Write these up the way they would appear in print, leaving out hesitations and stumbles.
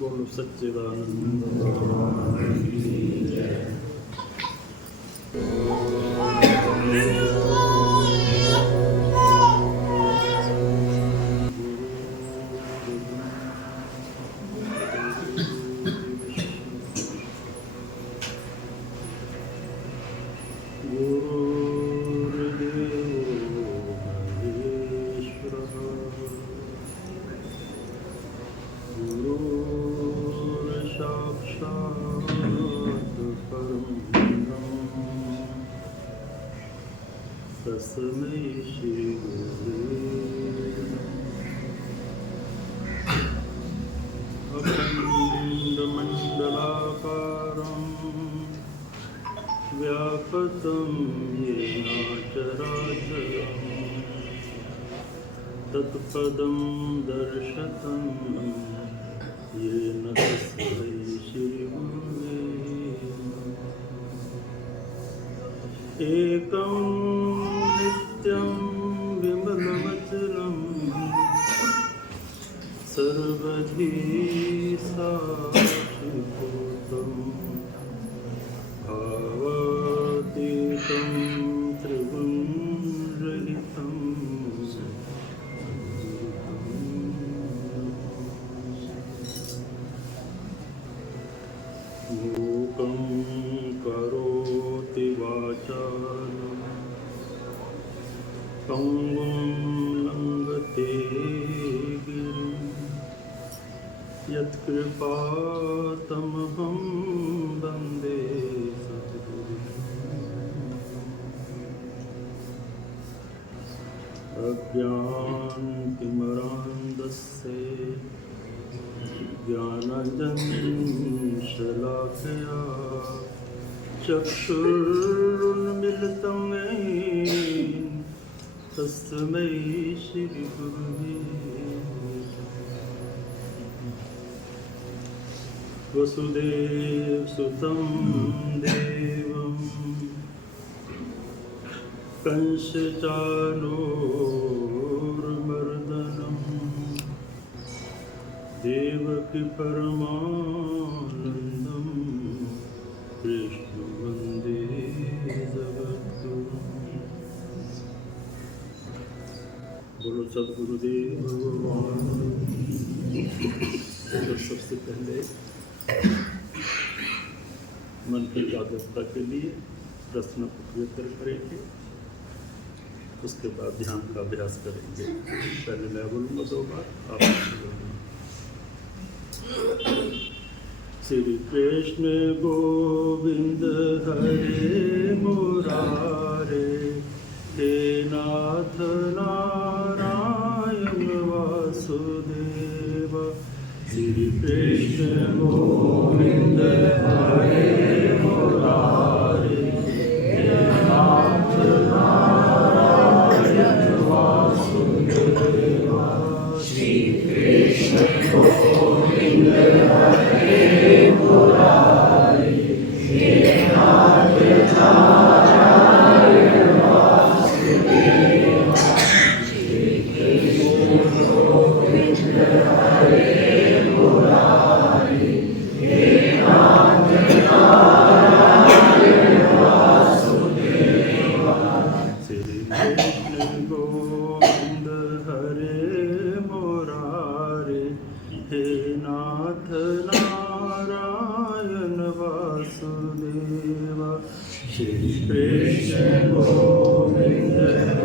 बोलो सच्चिदानंद भगवान की जय। तस्मै श्री गुरुवे अखण्डमण्डलाकारं व्यापतं येन चराचरं तत्पदं दर्शतं येन तस्मै श्रीगुरुवे एकं नित्यं विमलमचलं सर्वधी साक्षिभूतं भावातीतं त्रिगुणरहितं मूकं करोति वाचालं पङ्गुं लङ्घते गिरिं यत्कृपातमहं वन्दे सद्गुरुम्। अज्ञानतिमिरान्धस्य ज्ञानाञ्जनशलाकया चक्षुरुन्मिलितं येन तस्मै श्रीगुरुवे वसुदेवसुतं देवं कंसचाणूरमर्दनं देवकी परमानन्दं कृष्णं वन्दे जगद्गुरुम्। बोलो सद्गुरुदेव भगवान। तो सबसे पहले मन की एकाग्रता के लिए प्रश्न को पवित्र करेंगे, उसके बाद ध्यान का अभ्यास करेंगे। पहले मैं बोलूँगा 2 बार, आप बोलूँगा। श्री कृष्ण गोविंद हरे मुरारे, हे नाथ नारायण वासुदेव। श्री कृष्ण गोविंद हरे मुरारे, हे नाथ नारायण वासुदेव। श्री कृष्ण गोविंद हरे मुरारे, हे नाथ नारायण वासुदेव। श्री कृष्ण गोविंद हरे मुरारे, हे नाथ नारायण वासुदेव। श्री कृष्ण गोविंद हरे मुरारे, हे नाथ नारायण वासुदेव। श्री कृष्ण गोविंद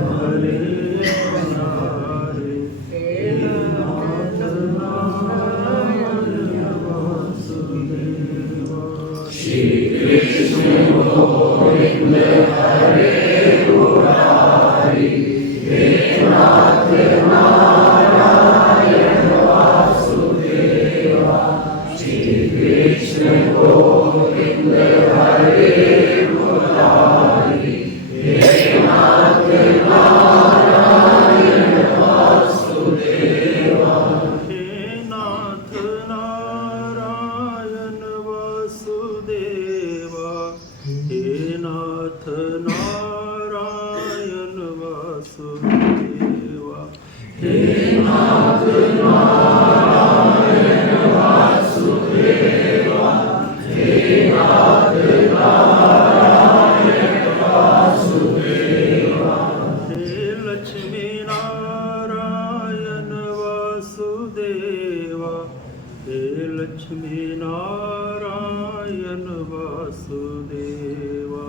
हरे मुरारे, हे नाथ नारायण वासुदेव। श्री कृष्ण गोविंद हरे मुरारे, हे नाथ नारायण वासुदेव। श्री कृष्ण गोविंद हरे मुरारे, हे नाथ नारायण हे लक्ष्मी नारायण वासुदेवा।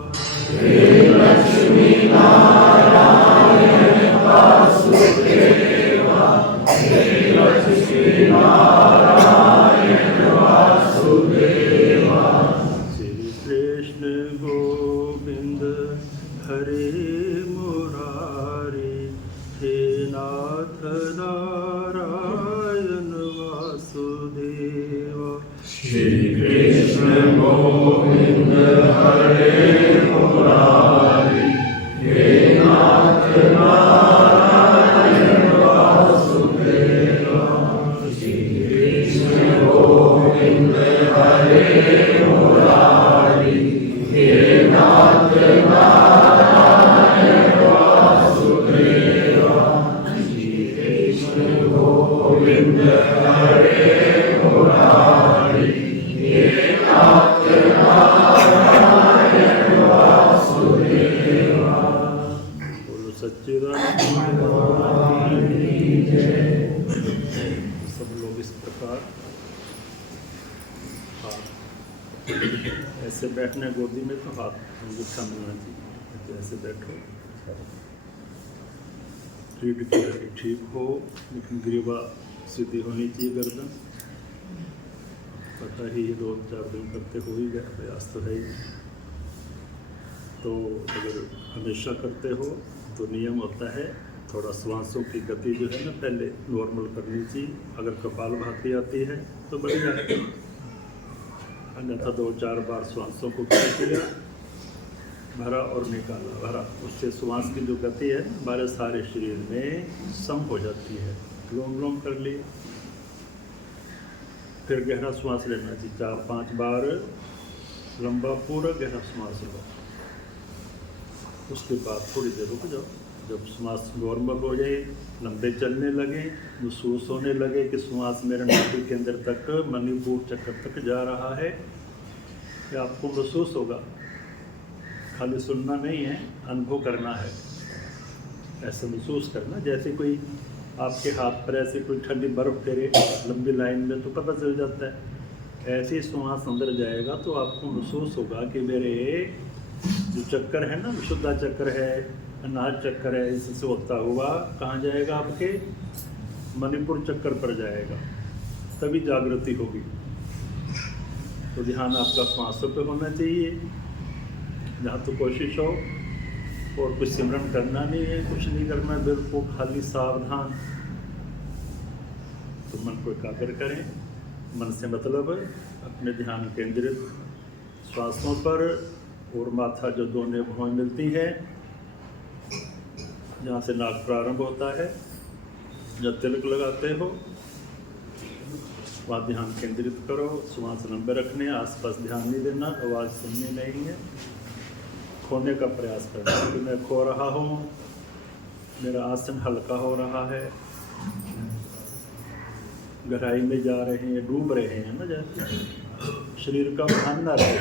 हे लक्ष्मी नारायण वासुदेवा। हे लक्ष्मी नारायण वासुदेवा। श्री कृष्ण गोविंद हरे मुरारी, हे नाथ नारायण वासुदेवा। श्री कृष्ण गोविंद हरे मुरारी, हे नाथ नारायण वासुदेवा। श्री कृष्ण गोविंद हरे मुरारी, हे नाथ नारायण वासुदेवा। श्री कृष्ण गोविंद हरे मुरारी, हे नाथ नारायण वासुदेवा। बोलो सच्चिदानंद भगवान की जय। सब लोग इस प्रकार हाथ ऐसे बैठने गोदी में तो हाथ अंगूठा मिलना चाहिए, तो ऐसे बैठो। रीढ़ की हड्डी ठीक हो, लेकिन ग्रीवा सीधी होनी चाहिए, गर्दन। पता ही 2-4 दिन करते हो ही गया, प्रयास तो है ही। तो अगर हमेशा करते हो तो नियम होता है थोड़ा श्वासों की गति जो है ना पहले नॉर्मल करनी चाहिए। अगर कपालभाति आती है तो बढ़िया है, अन्यथा 2-4 बार श्वासों को किया, भरा और निकाला, भरा। उससे श्वास की जो गति है हमारे सारे शरीर में सम हो जाती है। लोम लोम कर लिया, फिर गहरा श्वास लेना चाहिए 4-5 बार, लंबा पूरा गहरा श्वास लो। उसके बाद थोड़ी देर रुक जाओ, जब श्वास नॉर्मल हो जाए, लंबे चलने लगे, महसूस होने लगे कि श्वास मेरे नाभि के अंदर तक, मणिपुर चक्र तक जा रहा है, ये आपको महसूस होगा। खाली सुनना नहीं है, अनुभव करना है। ऐसा महसूस करना जैसे कोई आपके हाथ पर ऐसे कोई ठंडी बर्फ गिरे लंबी लाइन में तो पता चल जाता है। ऐसे श्वास अंदर जाएगा तो आपको महसूस होगा कि मेरे जो चक्कर है ना, विशुद्धा चक्र है, अनाहत चक्र है, इससे होता हुआ कहाँ जाएगा, आपके मणिपुर चक्र पर जाएगा, तभी जागृति होगी। तो ध्यान आपका श्वासों पे होना चाहिए जहाँ तो कोशिश हो, और कुछ सिमरन करना नहीं है, कुछ नहीं करना, बिल्कुल खाली सावधान। तो मन को एकाग्र करें, मन से मतलब अपने ध्यान केंद्रित श्वासों पर, और माथा जो दोनों भुजाएं मिलती हैं, जहाँ से नाक प्रारंभ होता है, जब तिलक लगाते हो वहाँ ध्यान केंद्रित करो। श्वास लंबे रखने, आसपास ध्यान नहीं देना, आवाज़ सुननी नहीं है, खोने का प्रयास करना कि मैं खो रहा हूँ, मेरा आसन हल्का हो रहा है, गहराई में जा रहे हैं, डूब रहे हैं ना, जैसे शरीर का भान ना रहे।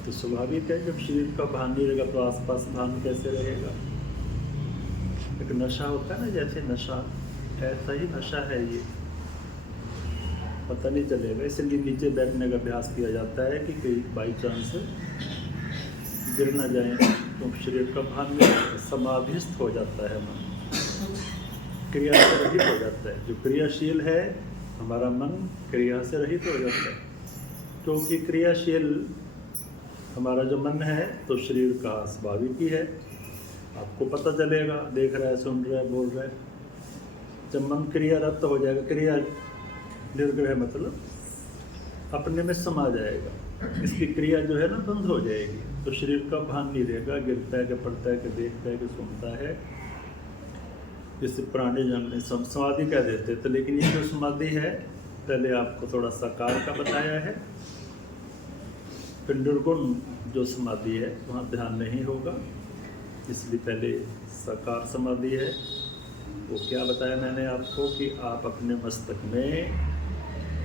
तो स्वाभाविक है जब शरीर का भान नहीं रहेगा तो आसपास भान कैसे रहेगा। एक नशा होता है ना, जैसे नशा, ऐसा ही नशा है ये, पता नहीं चलेगा। इसलिए नीचे बैठने का अभ्यास किया जाता है कि कहीं बाई चांस गिर ना जाए, तो शरीर का भान में समाधिस्थ हो जाता है, मन क्रिया से रहित हो जाता है। जो क्रियाशील है हमारा मन क्रिया से रहित हो जाता है, क्योंकि क्रियाशील हमारा जो मन है तो शरीर का स्वाभाविक ही है। आपको पता चलेगा, देख रहा है, सुन रहा है, बोल रहा है। जब मन क्रियारत हो जाएगा, क्रिया निर्ग्रह मतलब अपने में समा जाएगा, इसकी क्रिया जो है ना बंद हो जाएगी, तो शरीर का भान नहीं रहेगा, गिरता है कि पड़ता है कि देखता है कि सुनता है। जिससे पुराने जन्म में समाधि कह देते थे, लेकिन ये जो समाधि है पहले आपको थोड़ा साकार का बताया है। फिर निर्गुण जो समाधि है वहाँ ध्यान नहीं होगा, इसलिए पहले साकार समाधि है। वो क्या बताया मैंने आपको कि आप अपने मस्तक में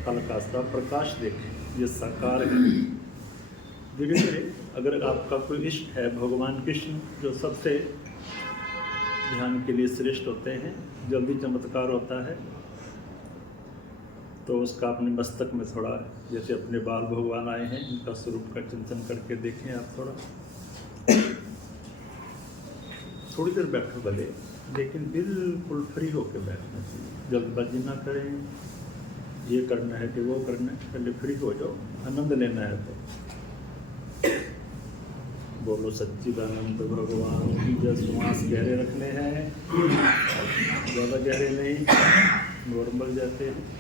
हल्का सा प्रकाश देखें, ये साकार है। धीरे धीरे अगर आपका कोई इष्ट है, भगवान कृष्ण जो सबसे ध्यान के लिए श्रेष्ठ होते हैं, जल्दी चमत्कार होता है। तो उसका अपने मस्तक में थोड़ा, जैसे अपने बाल भगवान आए हैं, इनका स्वरूप का चिंतन करके देखें आप थोड़ा। थोड़ी देर बैठो भले, लेकिन बिल्कुल फ्री होकर बैठना चाहिए, जल्दबाजी ना करें, ये करना है कि वो करना है, पहले फ्री हो जाओ, आनंद लेना है तो। बोलो सच्चिदानंद भगवान की जय। श्वास गहरे रखने हैं, ज़्यादा गहरे नहीं, नॉर्मल जाते हैं,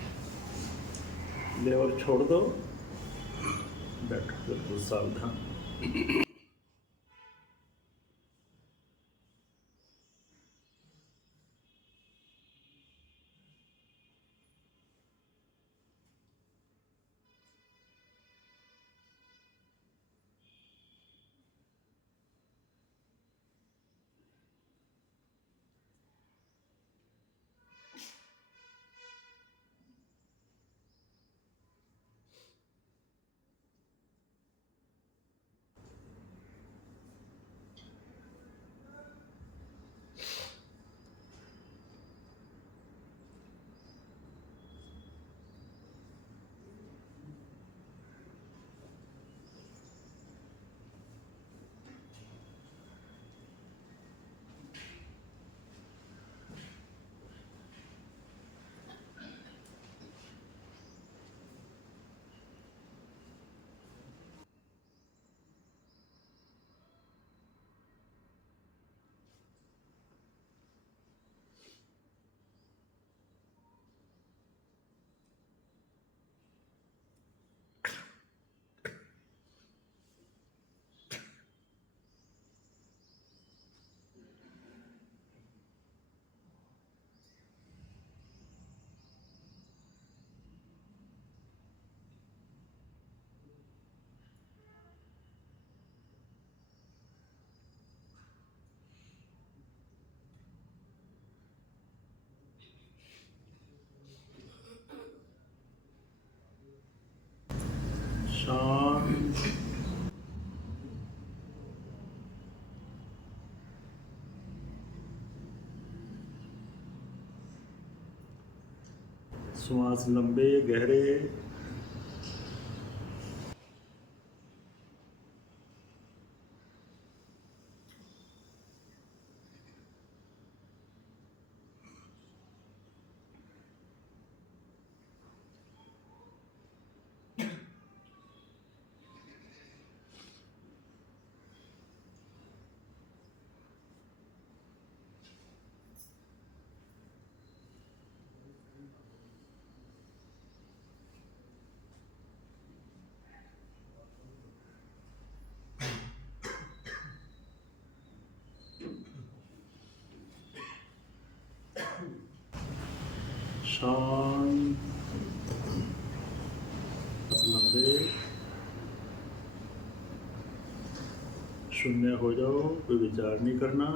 ले और छोड़ दो, बैठो बिल्कुल सावधान। शांत, श्वास लंबे गहरे, शांत, लंबे, शून्य हो जाओ, कोई विचार नहीं करना।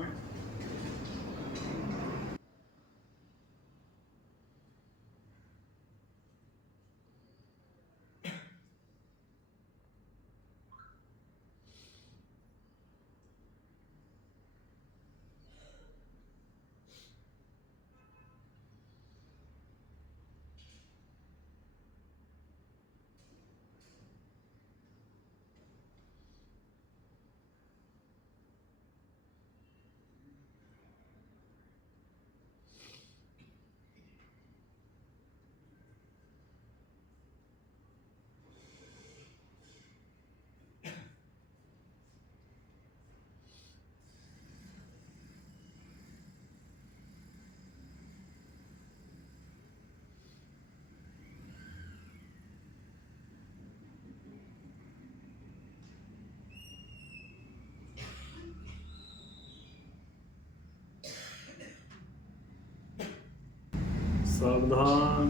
सावधान,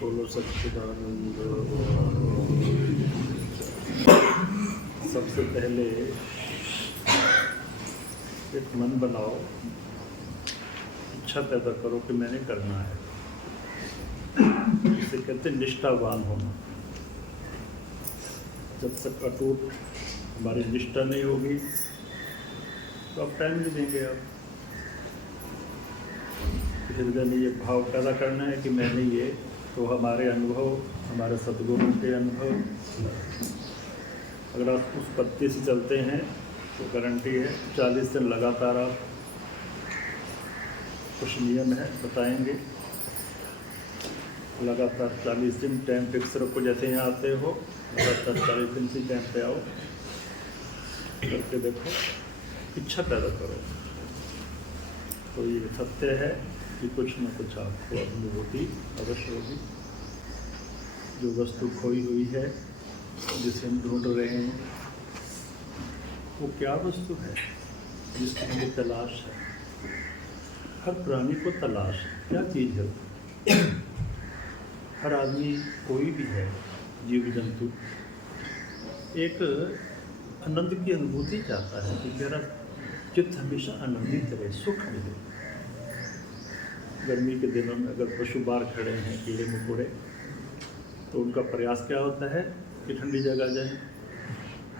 बोलो सच्चिदानंद। सबसे पहले एक मन बनाओ, इच्छा पैदा करो कि मैंने करना है। इसे कहते हैं निष्ठावान होना। जब तक अटूट हमारी निष्ठा नहीं होगी तो आप टाइम नहीं देंगे। आप हृदय में ये भाव पैदा करना है कि मैंने ये, तो हमारे अनुभव, हमारे सद्गुरु के अनुभव, अगर आप उस पत्ते से चलते हैं तो गारंटी है 40 दिन लगातार आप, कुछ नियम है बताएंगे, लगातार 40 दिन टाइम फिक्स रखो। जैसे यहाँ आते हो लगातार 40 दिन से टाइम पे आओ, करके देखो, इच्छा पैदा करो। तो ये सत्य है कि कुछ न कुछ आपको अनुभूति अवश्य होगी। जो वस्तु खोई हुई है, जिसे हम ढूंढ रहे हैं, वो क्या वस्तु है जिसकी हमें तलाश है। हर प्राणी को तलाश है, क्या चीज़ है। हर आदमी, कोई भी है, जीव जंतु, एक आनंद की अनुभूति चाहता है कि मेरा चित्त हमेशा आनंदित रहे, सुख मिले। गर्मी के दिनों में अगर पशु बाहर खड़े हैं, कीड़े मकोड़े, तो उनका प्रयास क्या होता है कि ठंडी जगह जाए।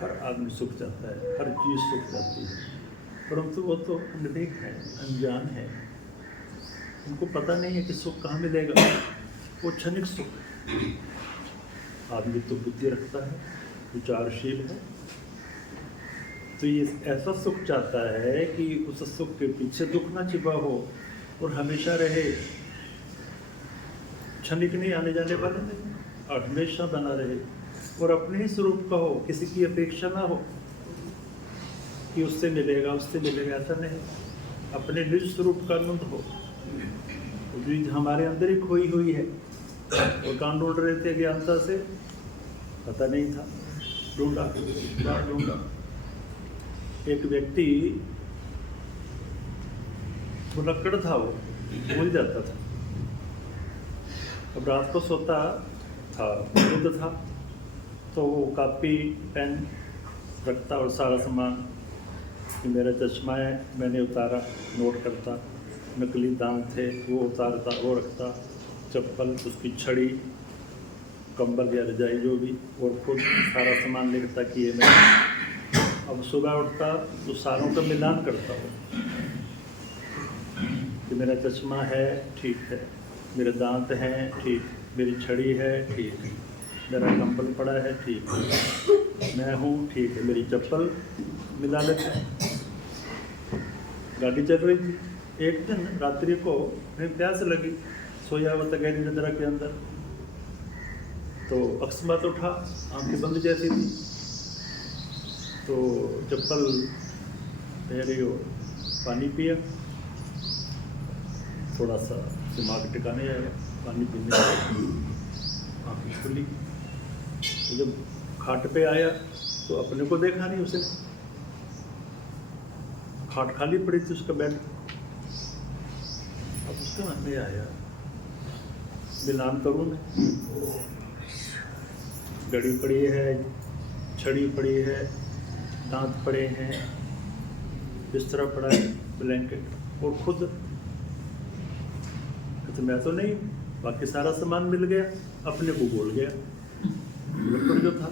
हर आदमी सुख चाहता है, हर चीज़ सुख चाहती है, परंतु वो तो अनभिज्ञ है, अनजान है। उनको पता नहीं है कि सुख कहाँ मिलेगा। वो क्षणिक सुख है। आदमी तो बुद्धि रखता है, विचारशील है, तो ये ऐसा सुख चाहता है कि उस सुख के पीछे दुख ना छिपा हो और हमेशा रहे। क्षणिक नहीं, आने जाने वाला नहीं, और हमेशा बना रहे और अपने ही स्वरूप का हो, किसी की अपेक्षा ना हो कि उससे मिलेगा उससे मिलेगा, ऐसा नहीं। अपने निज स्वरूप का आनंद हो। जो हमारे अंदर ही खोई हुई है, वो कहाँ ढूंढ रहे थे ज्ञानता से, पता नहीं था, ढूंढा, क्या ढूंढा। एक व्यक्ति भुलक्कड़ था, वो भूल जाता था। अब रात को सोता था, बुद्ध था, तो वो कापी पेन रखता और सारा सामान, कि मेरा चश्मा है मैंने उतारा, नोट करता, नकली दांत थे वो उतारता, वो रखता, चप्पल, उसकी छड़ी, कंबल या रजाई जो भी, और खुद सारा सामान लिखता कि ये मैं। अब सुबह उठता तो सारों का मिलान करता हो कि मेरा चश्मा है, ठीक है, मेरे दांत हैं, ठीक, मेरी छड़ी है, ठीक, मेरा कंबल पड़ा है, ठीक, मैं हूँ, ठीक है, मेरी चप्पल मिला लेते हैं। गाड़ी चल रही थी। एक दिन रात्रि को कहीं प्यास लगी, सोया हुआ था गहरी निद्रा के अंदर, तो अकस्मात उठा, आंखें बंद जैसी थी, तो चप्पल पहले हो, पानी पिया, थोड़ा सा दिमाग टिकाने आया, पानी पीने आँखें खुली। तो जब खाट पे आया तो अपने को देखा नहीं उसे, खाट खाली पड़ी थी उसका बेड। अब उसके मन में आया मिलान करूँ मैं। घड़ी पड़ी है, छड़ी पड़ी है, दांत पड़े हैं, बिस्तरा पड़ा है, ब्लैंकेट, और खुद तो मैं तो नहीं, बाकी सारा सामान मिल गया, अपने को भूल गया। लकड़ जो था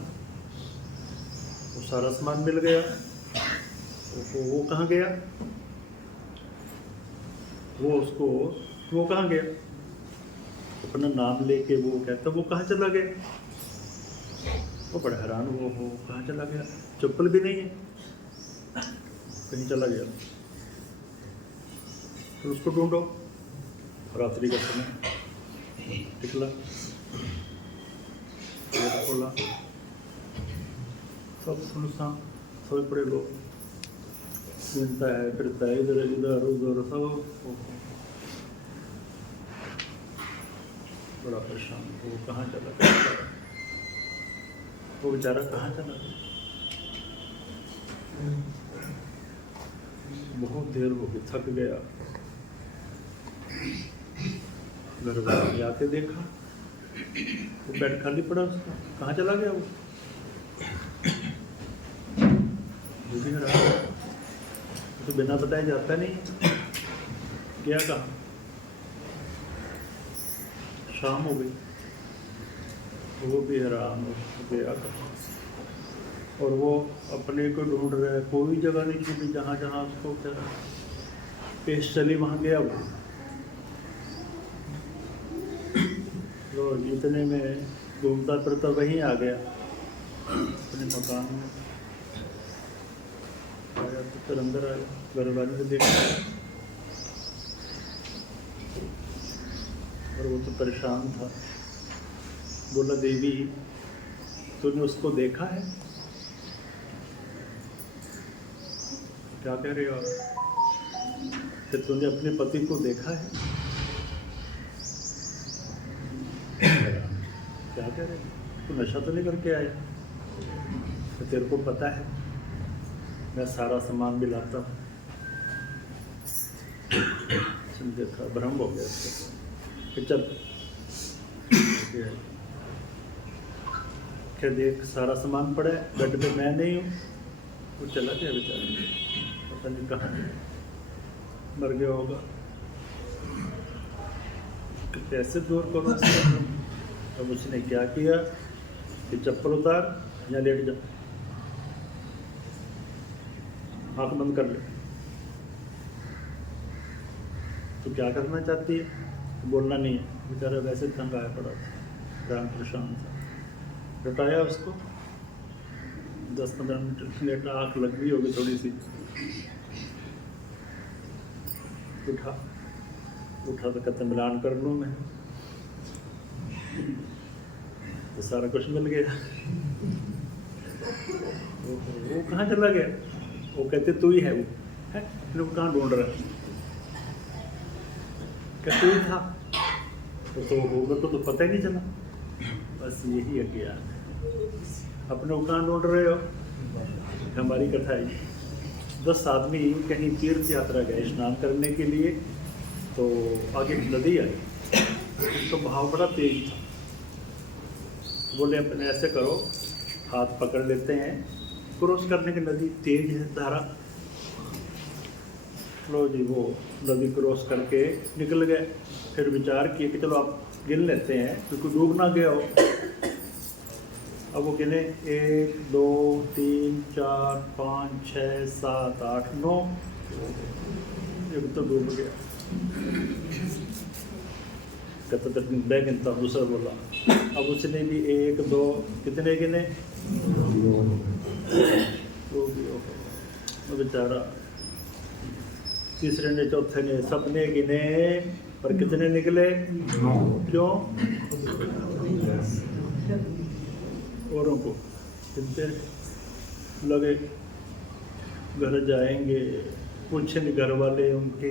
वो सारा सामान मिल गया, वो कहाँ गया, वो कहाँ गया, अपना नाम लेके वो कहता वो कहाँ चला गया। वो बड़ा हैरान हुआ, वो कहाँ चला गया, चप्पल भी नहीं है, कहीं चला गया। तो उसको ढूंढो, रात्रि का समय निकला, खोला, सब सुनसान, सोए पड़े लोग, घूमता है फिरता है इधर इधर उधर, सब बड़ा परेशान। वो कहाँ चला गया, वो बेचारा कहाँ चला गया। बहुत देर हो गई, थक गया। घर वाले आके देखा वो बेड खाली पड़ा उसका, कहाँ चला गया वो भी रहा, तो बिना बताए जाता नहीं। क्या कहा, शाम हो गई, वो भी हैरान हो गया कहा, और वो अपने को ढूंढ रहा है, कोई जगह नहीं छूटी जहाँ जहाँ उसको क्या पेश चली वहाँ गया वो। तो इतने में घूमता फिरता वहीं आ गया अपने मकान में आया, तो फिर अंदर आया, घर वाले से देखा और वो तो परेशान था। बोला देवी तूने उसको देखा है? क्या कह रहे हो आप? कि तूने अपने पति को देखा है? क्या कह रहे, तू नशा तो नहीं करके आया? तो तेरे को पता है मैं सारा सामान भी लाता हूँ। देखा भ्रम हो गया उसको, कि चल क्या देख सारा सामान पड़ा है बेड पे, मैं नहीं हूँ। वो चला गया बेचारा, पता नहीं कहाँ मर गया होगा। कैसे दूर करो उसको? अब उसने क्या किया कि चप्पल उतार या लेट जा, आँख बंद कर ले। तो क्या करना चाहती है? बोलना नहीं है, बेचारा वैसे तंग आया पड़ा था, राम परेशान था। रटाया उसको, 10-15 मिनट लेटा, आँख लग गई होगी थोड़ी सी। उठा तो कहते मिलान कर लूँ मैं, तो सारा कुछ मिल गया। वो कहाँ चला गया? वो कहते तू ही है, वो है अपने को कहाँ ढूंढ रहा है? कहते ही था तो होगा तो पता ही नहीं चला। बस यही अज्ञान है, अपने को कहाँ ढूंढ रहे हो? हमारी कथा है, 10 आदमी कहीं तीर्थ यात्रा गए स्नान करने के लिए, तो आगे नदी आई, तो भाव बड़ा तेज था। बोले अपने ऐसे करो, हाथ पकड़ लेते हैं, क्रॉस करने की नदी तेज है धारा। लो जी, वो नदी क्रॉस करके निकल गए। फिर विचार किए कि चलो आप गिन लेते हैं क्योंकि डूब ना गया हो। अब वो गिने 1 2 3 4 5 6 7 8 9, एक तो डूब गया। कहता तक मैं गिनता हूँ, दूसरा बोला। अब उसने भी 1 2 कितने गिने? 2 बेचारा। तीसरे ने, चौथे ने, सबने गिने पर कितने निकले? क्यों? औरों को चिंते लगे, घर जाएंगे, पूछेंगे घर वाले उनके,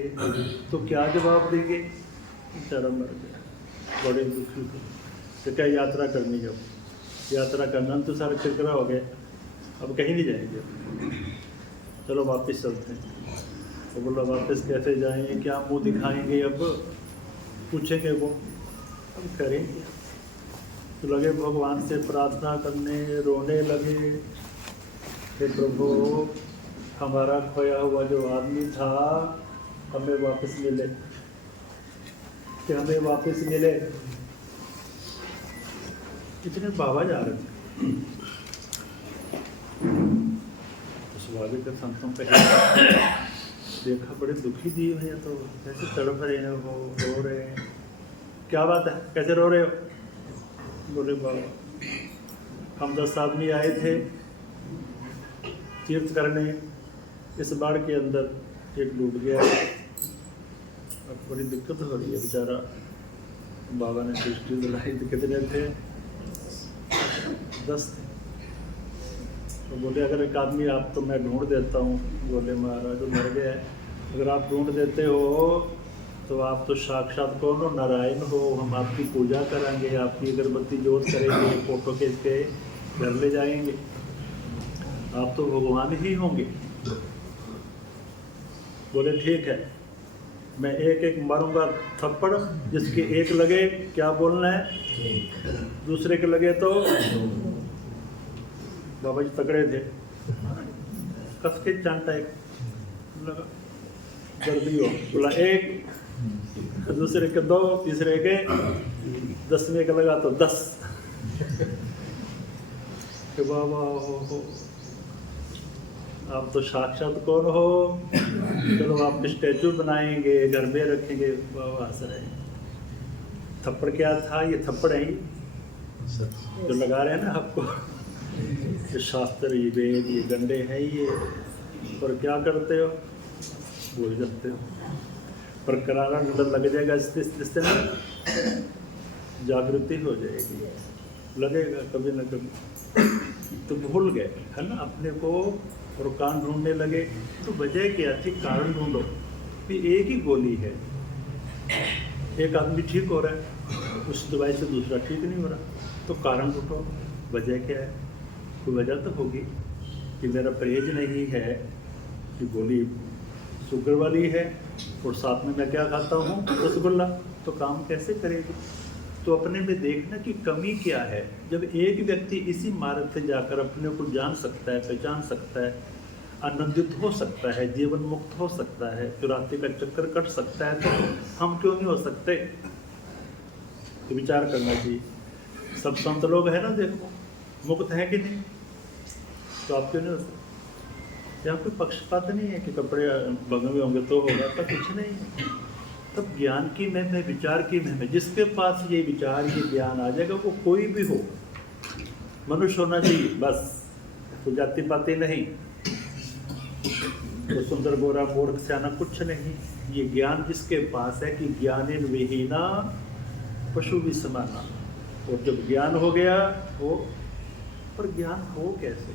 तो क्या जवाब देंगे? बेचारा मर गया, बड़े दुखी थे। तो क्या यात्रा करनी, जब यात्रा करना तो सारा किरकिरा हो गया, अब कहीं नहीं जाएंगे, चलो वापस चलते हैं। तो बोला वापस कैसे जाएंगे, क्या मुंह दिखाएंगे? अब पूछेंगे वो, अब करेंगे। तो लगे भगवान से प्रार्थना करने, रोने लगे कि प्रभु हमारा खोया हुआ जो आदमी था हमें वापस मिले, कि हमें वापस मिले। इतने बाबा जा रहे थे, स्वागत है संतों पे। देखा बड़े दुखी जीव हैं, तो कैसे तड़प रहे हैं, वो रो रहे हैं। क्या बात है, कैसे रो रहे हो? बोले बाबा हम 10 आदमी आए थे तीर्थ करने, इस बाढ़ के अंदर एक डूब गया, अब बड़ी दिक्कत हो रही है। बेचारा बाबा ने दृष्टि दिलाई, तो कितने थे? 10 थे। तो बोले अगर एक आदमी आप तो मैं ढूंढ देता हूँ। बोले महाराज जो मर गया है, अगर आप ढूंढ देते हो तो आप तो साक्षात कौन हो? नारायण हो। हम आपकी पूजा कराएंगे, आपकी अगरबत्ती जोत करेंगे, फोटो खींच के घर ले जाएंगे, आप तो भगवान ही होंगे। बोले ठीक है, मैं एक एक मारूंगा थप्पड़, जिसके एक लगे क्या बोलना है, दूसरे के लगे तो बाबा जी तगड़े थे, कस के चांटा एक लगा, जल्दी हो बोला एक, दूसरे के 2, तीसरे के 10वें का लगा तो 10 कि बाबा हो आप तो साक्षात कौन हो, चलो आपके स्टैचू बनाएंगे, घर में रखेंगे। बाबा हंस रहे। थप्पड़ क्या था, ये थप्पड़ है ही जो लगा रहे हैं ना आपको, ये शास्त्र, ये वेद, ये डंडे हैं ये, और क्या करते हो, भूल जाते हो। पर करारा नजर लग जाएगा, इससे ना जागृति हो जाएगी, लगेगा कभी ना कभी। तो भूल गए है ना अपने को, और कान ढूंढने लगे। तो वजह क्या थी, कारण ढूंढो कि एक ही गोली है, एक आदमी ठीक हो रहा है, उस दवाई से दूसरा ठीक नहीं हो रहा, तो कारण ढूंढो वजह क्या है। कोई वजह तो होगी कि मेरा परहेज नहीं है, कि गोली शुगर वाली है और साथ में मैं क्या खाता हूँ, रसगुल्ला, तो काम कैसे करेगी। तो अपने में देखना कि कमी क्या है। जब एक व्यक्ति इसी मार्ग से जाकर अपने को जान सकता है, पहचान सकता है, आनंदित हो सकता है, जीवन मुक्त हो सकता है, चुराते का चक्कर कट सकता है, तो हम क्यों नहीं हो सकते। तो विचार करना चाहिए। सब संत लोग हैं ना, देखो मुक्त है कि नहीं, तो आप क्यों नहीं हो सकते। यहाँ कोई पक्षपात नहीं है कि कपड़े भंगे होंगे तो होगा, तो कुछ नहीं है। तब ज्ञान की महिमा, विचार की महिमा, जिसके पास ये विचार, ये ज्ञान आ जाएगा, वो कोई भी हो, मनुष्य होना चाहिए बस, तो जाति पाति नहीं, तो सुंदर गोरा मूर्ख सियाना कुछ नहीं। ये ज्ञान जिसके पास है कि ज्ञानेन विहीना पशु भी समाना, और जब ज्ञान हो गया वो, पर ज्ञान हो कैसे,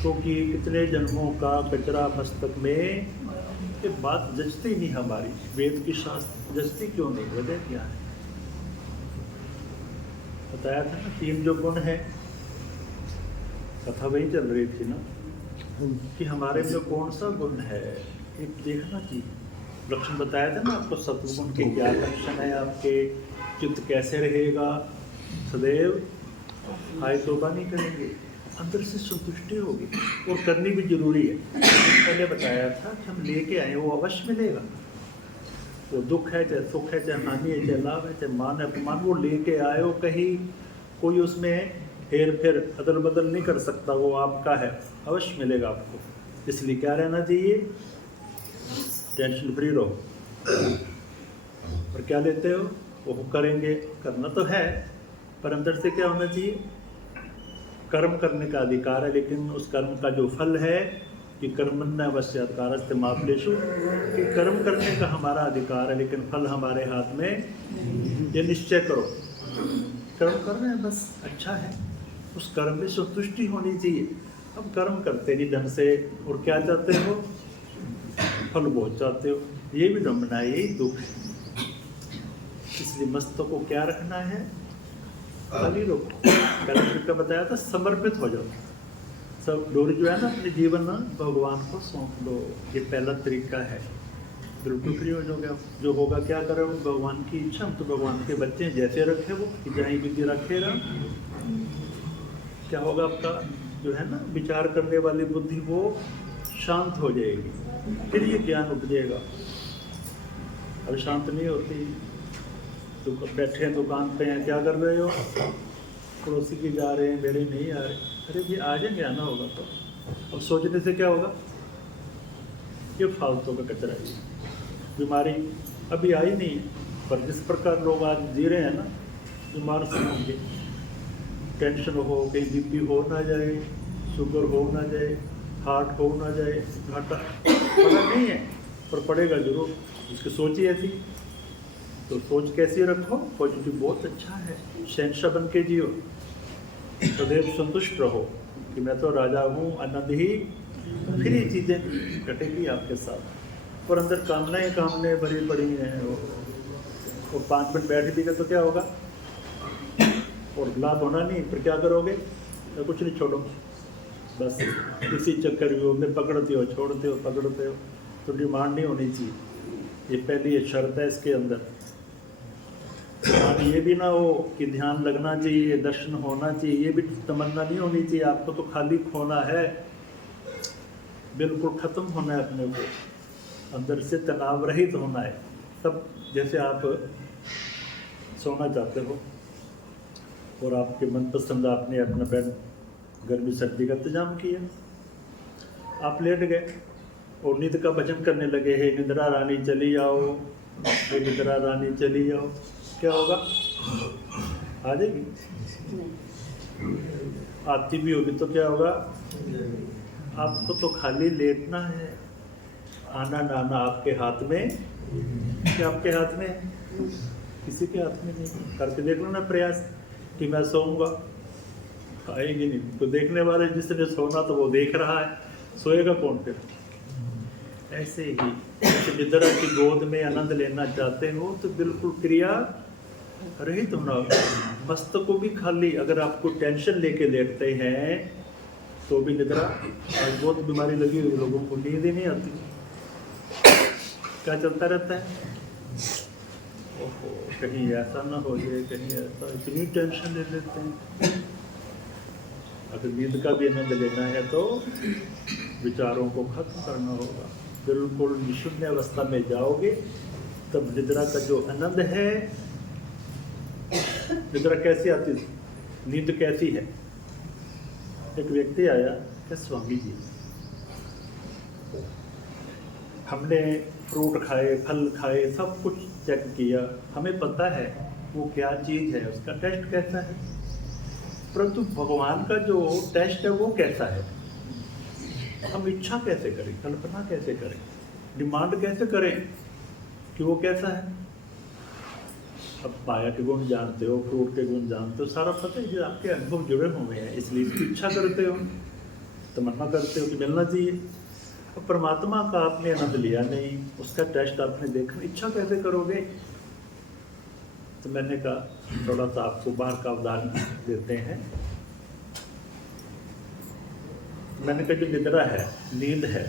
क्योंकि कितने जन्मों का कचरा मस्तक में, ये बात जचती नहीं हमारी, वेद की शास्त्र जचती क्यों नहीं, वजह क्या है। बताया था ना 3 जो गुण है, कथा वही चल रही थी ना, कि हमारे में कौन सा गुण है, एक देखना चाहिए। लक्षण बताया था ना आपको, सत्वगुण के क्या लक्षण है, आपके चित्त कैसे रहेगा, सदैव हाय तौबा नहीं करेंगे, अंदर से संतुष्टि होगी, और करनी भी जरूरी है। पहले बताया था कि हम लेके आए वो अवश्य मिलेगा, वो दुख है चाहे सुख है, चाहे हानि है चाहे लाभ है, चाहे मान है अपमान, वो लेके आए हो, कहीं कोई उसमें हेर फेर अदल बदल नहीं कर सकता, वो आपका है, अवश्य मिलेगा आपको। इसलिए क्या रहना चाहिए, टेंशन फ्री रहो। और क्या लेते हो, वो करेंगे, करना तो है, पर अंदर से क्या होना चाहिए, कर्म करने का अधिकार है, लेकिन उस कर्म का जो फल है कि कर्मण्य अवश्यकारस्ते मा फलेषु, कि कर्म करने का हमारा अधिकार है, लेकिन फल हमारे हाथ में। ये निश्चय करो, कर्म कर रहे हैं बस, अच्छा है, उस कर्म में संतुष्टि होनी चाहिए। अब कर्म करते नहीं ढंग से, और क्या चाहते हो, फल बहुत चाहते हो, ये भी डम्बना है, यही दुख है। इसलिए मस्तक को क्या रखना है, खाली रखो। पहले का बताया था, समर्पित हो जाओ, सब डोरी जो है ना अपने जीवन में भगवान को सौंप दो, ये पहला तरीका है। बिल्कुल फ्री हो जाओगे आप, जो होगा क्या करोगे, भगवान की इच्छा। हम तो भगवान के बच्चे हैं, जैसे रखे वो, जहाँ विधि रखे रहा, क्या होगा आपका जो है ना विचार करने वाली बुद्धि वो शांत हो जाएगी, फिर ये ज्ञान उपजेगा। अब शांत नहीं होती, तो बैठे हैं दुकान पे हैं, क्या कर रहे हो, पड़ोसी की जा रहे हैं, मेरे नहीं आ रहे, अरे भी आ जाएंगे, आना होगा तो। अब सोचने से क्या होगा, ये फालतू का कचरा है, बीमारी अभी आई नहीं है, पर जिस प्रकार लोग आज जी रहे हैं ना, बीमार से होंगे, टेंशन हो, कहीं बीपी हो ना जाए, शुगर हो ना जाए, हार्ट हो ना जाए, घाटा पड़ा नहीं है, पर पड़ेगा जरूर। इसकी सोच ही ऐसी, तो सोच कैसी रखो, पॉजिटिव, बहुत अच्छा है, शहंशाह बन के जियो, सदैव संतुष्ट रहो कि मैं तो राजा हूँ, आनंद ही, फिर ये चीज़ें कटेगी आपके साथ। और अंदर कामनाएं भरी पड़ी हैं, वो 5 मिनट बैठ भी गए तो क्या होगा, और लाभ होना नहीं, फिर क्या करोगे, तो कुछ नहीं, छोड़ो बस। इसी चक्कर में पकड़ते हो, छोड़ते हो, पकड़ते हो, तो डिमांड नहीं होनी चाहिए। ये पहली ये शर्त है इसके अंदर। और ये भी ना हो कि ध्यान लगना चाहिए, दर्शन होना चाहिए, ये भी तमन्ना नहीं होनी चाहिए। आपको तो खाली खोना है, बिल्कुल ख़त्म होना है, अपने को अंदर से तनाव रहित होना है सब। जैसे आप सोना चाहते हो और आपके मनपसंद आपने अपना बेड गर्मी सर्दी का इंतजाम किया, आप लेट गए और नींद का भजन करने लगे, हे निद्रा रानी चली आओ, हे निद्रा रानी चली आओ, क्या होगा? आ जाएगी? आती भी होगी तो क्या होगा? आपको तो खाली लेटना है, आना नाना आपके हाथ में। क्या आपके हाथ में? किसी के हाथ में नहीं। करके देख लो ना प्रयास कि मैं सोऊंगा, आएगी नहीं। तो देखने वाले जिसने सोना तो वो देख रहा है, सोएगा कौन फिर? ऐसे ही जैसे निद्रा की गोद में आनंद लेना चाहते हो तो बिल्कुल क्रिया रहित होना होगा, मस्तक को भी खाली। अगर आपको टेंशन लेके लेटते हैं तो भी निद्रा, आज बहुत बीमारी लगी हुई लोगों को, नींद ही नहीं आती, क्या चलता रहता है? ओहो, कहीं ऐसा ना हो जाए, कहीं ऐसा, इतनी टेंशन ले लेते हैं। अगर नींद का भी आनंद लेना है तो विचारों को खत्म करना होगा, बिल्कुल निशून्य अवस्था में जाओगे तब निद्रा का जो आनंद है। निद्रा कैसी आती है? नींद कैसी है? एक व्यक्ति आया कि स्वामी जी, हमने फ्रूट खाए, फल खाए, सब कुछ चेक किया, हमें पता है वो क्या चीज़ है, उसका टेस्ट कैसा है, परंतु भगवान का जो टेस्ट है वो कैसा है? हम इच्छा कैसे करें, कल्पना कैसे करें, डिमांड कैसे करें कि वो कैसा है? अब माया के गुण जानते हो, फ्रूट के गुण जानते हो, सारा पता है, जो आपके अनुभव जुड़े हुए हैं, इसलिए इसकी इच्छा करते हो, तमन्ना करते हो कि मिलना चाहिए। अब परमात्मा का आपने आनंद लिया नहीं, उसका टेस्ट आपने देखा, इच्छा कैसे करोगे? तो मैंने कहा थोड़ा सा आपको बाहर का उदाहरण देते हैं। मैंने कहा जो निद्रा है, नींद है,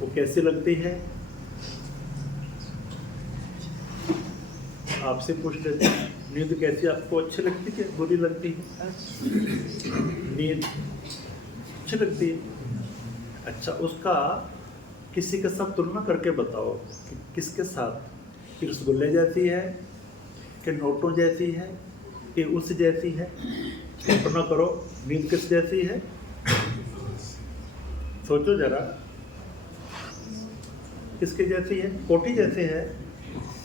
वो कैसी लगती है? आपसे पूछ लेते हैं, नींद कैसी आपको अच्छी लगती है, बुरी लगती है? नींद अच्छी लगती है। अच्छा, उसका किसी के साथ तुलना करके बताओ कि किसके साथ, कि रसगुल्ले जैसी है, कि नोटों जैसी है, कि उस जैसी है? तुलना करो, नींद किस जैसी है? सोचो जरा, किसके जैसी है? कोठी जैसे है,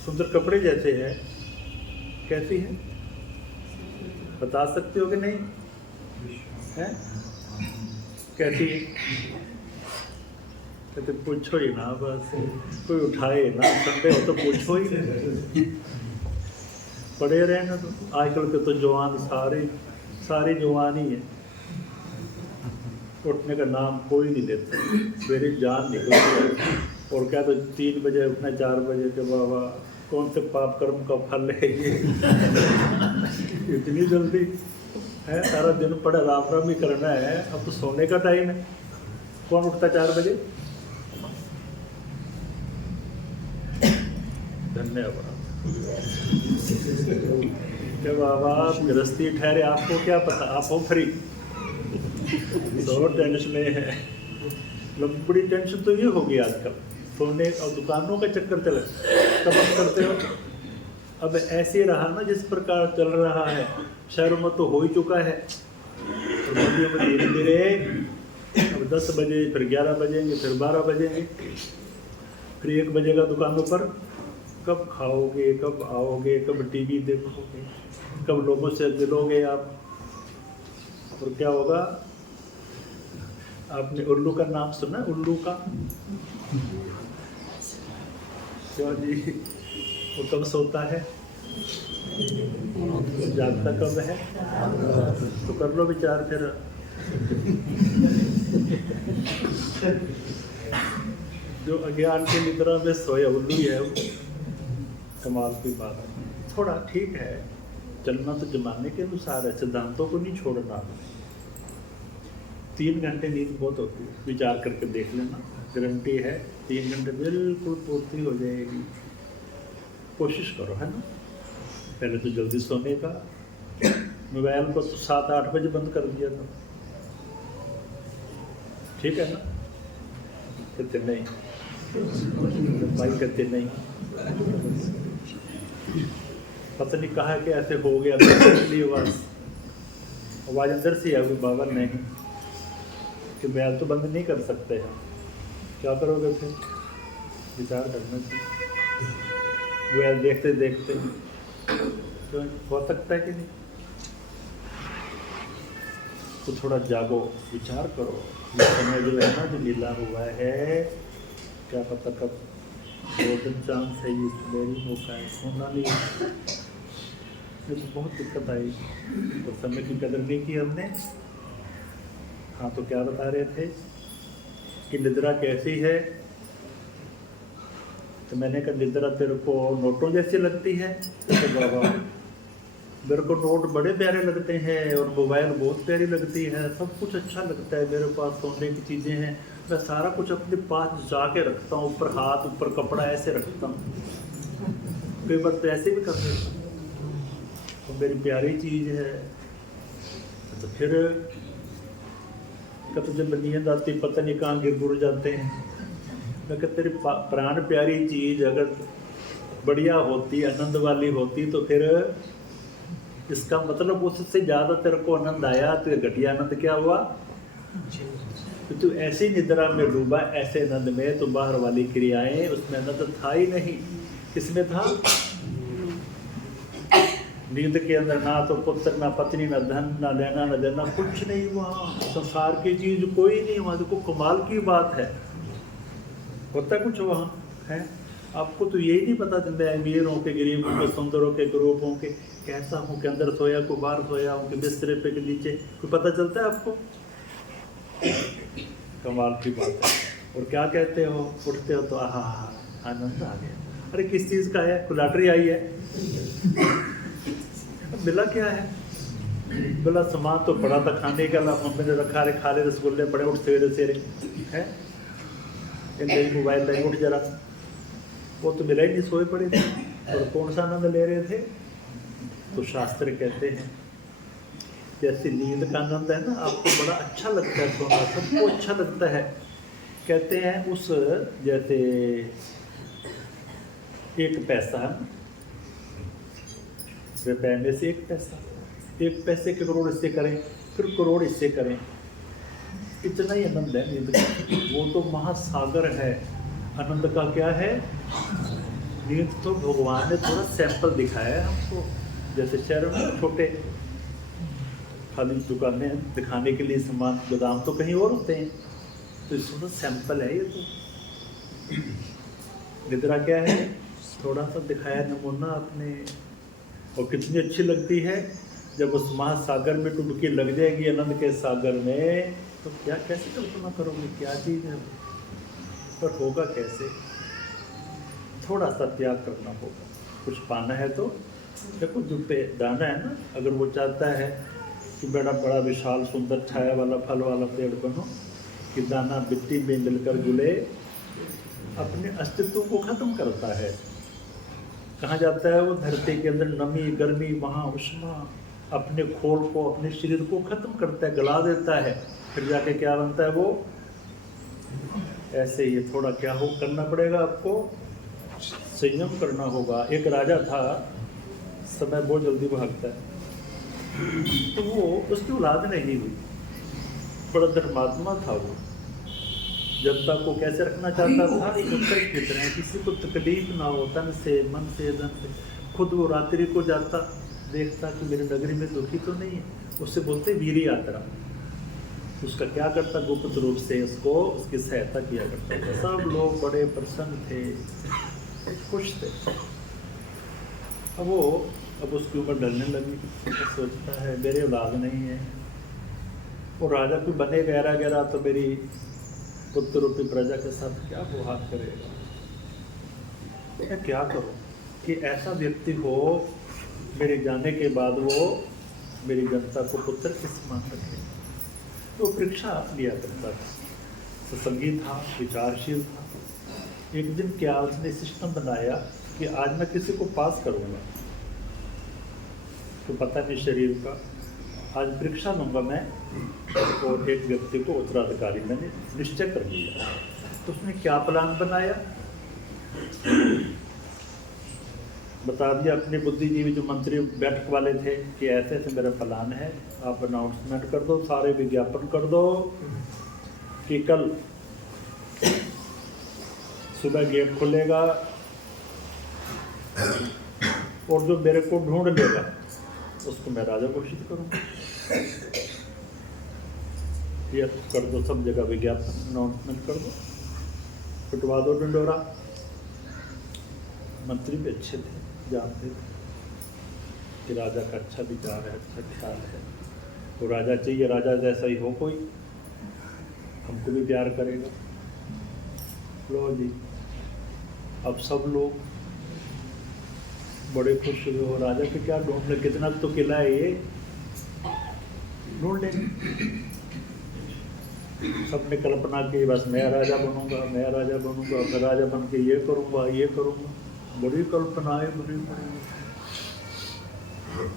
सुंदर कपड़े जैसे है, कैसी है? बता सकते हो कि नहीं? है कैसी है? कहते पूछो ही ना, बस कोई उठाए ना, संदेह हो तो पूछो ही नहीं, पड़े रहना। तो आजकल के तो जवान सारे जवान ही है, उठने का नाम कोई नहीं लेता, मेरी जान निकलती है। और क्या तो 3 बजे उठना, 4 बजे के बाबा कौन से पाप कर्म का फल है ये? इतनी जल्दी है, सारा दिन पड़ा राम राम ही करना है, अब तो सोने का टाइम है। कौन उठता 4 बजे? धन्यवाद। क्या बाबा गृहस्थी ठहरे, आपको क्या पता, आप हो फ्री, तो टेंशन में है। मतलब बड़ी टेंशन तो ये होगी आजकल, सोने और दुकानों का चक्कर चले, तब आप करते हो। अब ऐसे रहा ना जिस प्रकार चल रहा है, शहरों में तो हो ही चुका है, तो मंडियों में धीरे धीरे अब 10 बजे, फिर 11 बजेंगे, फिर 12 बजेंगे, फिर 1 बजेगा दुकानों पर। कब खाओगे, कब आओगे, कब टीवी देखोगे, कब लोगों से मिलोगे आप? और क्या होगा? आपने उल्लू का नाम सुना? उल्लू का क्यों जी? वो कब सोता है, जागता कब है? तो कर लो विचार फिर। जो अज्ञान की निद्रा में सोया उल्लू है, कमाल की बात है। थोड़ा ठीक है, चलना तो जमाने के अनुसार है, सिद्धांतों को नहीं छोड़ना। 3 घंटे नींद बहुत होती है, विचार करके देख लेना। गारंटी है 3 घंटे बिल्कुल पूर्ति हो जाएगी। कोशिश करो, है ना। पहले तो जल्दी सोने का, मोबाइल को तो 7-8 बजे बंद कर दिया था, ठीक है ना। कहते नहीं, भाई कहते नहीं, पता नहीं कहा कि ऐसे हो गया, आवाज़ अंदर से आई बाबा नहीं कि मोबाइल तो बंद नहीं कर सकते हैं, क्या करोगे फिर, विचार करना चाहिए। मोबाइल देखते देखते तो हो सकता है कि नहीं, तो थोड़ा जागो, विचार करो। ये समय जो है ना, जो मिला हुआ है, क्या पता कब गोल्डन चांस है, ये मेरी मौका है, सोना नहीं है। तो बहुत दिक्कत आई, तो समय की कदर नहीं की हमने। हाँ, तो क्या बता रहे थे कि निद्रा कैसी है, तो मैंने कहा निद्रा तेरे को नोटों जैसी लगती है। तो बाबा मेरे को नोट बड़े प्यारे लगते हैं और मोबाइल बहुत प्यारी लगती है, सब कुछ अच्छा लगता है, मेरे पास सोने की चीज़ें हैं, मैं सारा कुछ अपने पास जाके रखता हूँ, ऊपर हाथ ऊपर कपड़ा ऐसे रखता हूँ, कई बार तो ऐसे भी कर देता हूँ, तो मेरी प्यारी चीज़ है। तो फिर कब जब नींद आती पता नहीं कहाँ गिर गुर जाते हैं। मैं कहता तेरी प्राण प्यारी चीज़ अगर बढ़िया होती, आनंद वाली होती, तो फिर इसका मतलब उससे ज़्यादा तेरे को आनंद आया, तो घटिया आनंद क्या हुआ। तो तू ऐसी निद्रा में डूबा, ऐसे आनंद में, तो बाहर वाली क्रियाएं उसमें आनंद था ही नहीं। किसमें था? नींद के अंदर ना तो पुत्र, ना पत्नी, ना धन, ना लेना ना देना, कुछ नहीं वहाँ, संसार की चीज कोई नहीं वहाँ। देखो कमाल की बात है, होता कुछ वहाँ है। आपको तो यही नहीं पता चलता है अमीर हो के गरीब हो के, सुंदर हो के गरीब हो के, कैसा हो के अंदर सोया को बाहर सोया हो के, बिस्तरे पे के नीचे, कोई पता चलता है आपको? कमाल की बात है। और क्या कहते हो, उठते हो तो आहा आनंद आ गया। अरे किस चीज़ का है? कोई लॉटरी आई है? मिला क्या है? बोला सामान तो पड़ा था खाने का, मम्मी ने रखा, रे खा ले रसगुल्ले पड़े, उठ सवेरे सवेरे है, मोबाइल नहीं, उठ जरा, वो तो मिला ही नहीं, सोए पड़े थे। और कौन सा आनंद ले रहे थे? तो शास्त्र कहते हैं जैसे नींद का आनंद है ना, आपको बड़ा अच्छा लगता है सोना, सबको अच्छा लगता है। कहते हैं उस जैसे 1 पैसा रुपये में से 1 पैसा, 1 पैसे के करोड़ इससे करें, फिर करोड़ इससे करें, इतना ही आनंद है नींद का। वो तो महासागर है आनंद का। क्या है नींद? तो भगवान ने थोड़ा सैंपल दिखाया है हमको, जैसे शहर में छोटे खाली दुकानें दिखाने के लिए सामान, गोदाम तो कहीं और होते हैं, तो इसमें सैंपल है ये। तो निद्रा क्या है? थोड़ा सा दिखाया नमूना अपने, और कितनी अच्छी लगती है जब उस महासागर में डुबकी लग जाएगी आनंद के सागर में, तो क्या कैसे कल्पना करोगे क्या चीज़ है, पर होगा कैसे? थोड़ा सा त्याग करना होगा। कुछ पाना है तो देखो, जो पे दाना है ना, अगर वो चाहता है कि बड़ा बड़ा विशाल सुंदर छाया वाला फल वाला पेड़ बनो, कि दाना मिट्टी में मिलकर गुले अपने अस्तित्व को खत्म करता है। कहाँ जाता है वो? धरती के अंदर नमी गर्मी वहाँ उष्मा, अपने खोल को, अपने शरीर को खत्म करता है, गला देता है, फिर जाके क्या बनता है वो? ऐसे ही थोड़ा क्या हो करना पड़ेगा आपको, संयम करना होगा। एक राजा था, समय बहुत जल्दी भागता है, तो वो उसकी औलाद नहीं हुई, बड़ा धर्मात्मा था वो, जनता को कैसे रखना चाहता था, की तरह, किसी को तकलीफ ना हो, तन से मन से धन से। खुद वो रात्रि को जाता, देखता कि मेरी नगरी में दुखी तो नहीं है, उससे बोलते वीर यात्रा। उसका क्या करता? गुप्त रूप से उसको, उसकी सहायता किया करता था। सब लोग बड़े प्रसन्न थे, खुश थे। अब उसकी ऊपर डरने लगी, तो सोचता है मेरे औलाद नहीं है, और राजा कोई बने गहरा गहरा तो मेरी पुत्र रूपी प्रजा के साथ क्या व्यवहार करेगा। मैं क्या करूं कि ऐसा व्यक्ति हो मेरे जाने के बाद वो मेरी जनता को पुत्र किस मान रखे। तो परीक्षा लिया करता था, सत्संगी था, विचारशील था। एक दिन क्या उसने सिस्टम बनाया कि आज मैं किसी को पास करूँगा, तो पता नहीं शरीर का, आज परीक्षा लूँगा मैं, और एक व्यक्ति को उत्तराधिकारी मैंने निश्चय कर लिया। तो उसने क्या प्लान बनाया, बता दिया अपने बुद्धिजीवी जो मंत्री बैठक वाले थे कि ऐसे ऐसे मेरा प्लान है, आप अनाउंसमेंट कर दो, सारे विज्ञापन कर दो कि कल सुबह गेट खुलेगा और जो मेरे को ढूंढ लेगा उसको मैं राजा घोषित करूँगा। ये कर दो, सब जगह विज्ञापन अनाउंसमेंट कर दो, पिटवा दो डंडोरा। मंत्री भी अच्छे थे, जानते थे कि राजा का अच्छा विचार है, अच्छा ख्याल है, वो राजा चाहिए, राजा जैसा ही हो कोई, हमको भी प्यार करेगा। लो जी, अब सब लोग बड़े खुश हुए, हो राजा के क्या ढूंढ ले, कितना तो किला है ये, ढूंढ लेंगे। सबने कल्पना की बस मैं राजा बनूंगा, मैं राजा बनूंगा, मैं राजा बन के ये करूंगा, ये करूंगा, बड़ी कल्पनाएं, बड़ी बड़ी।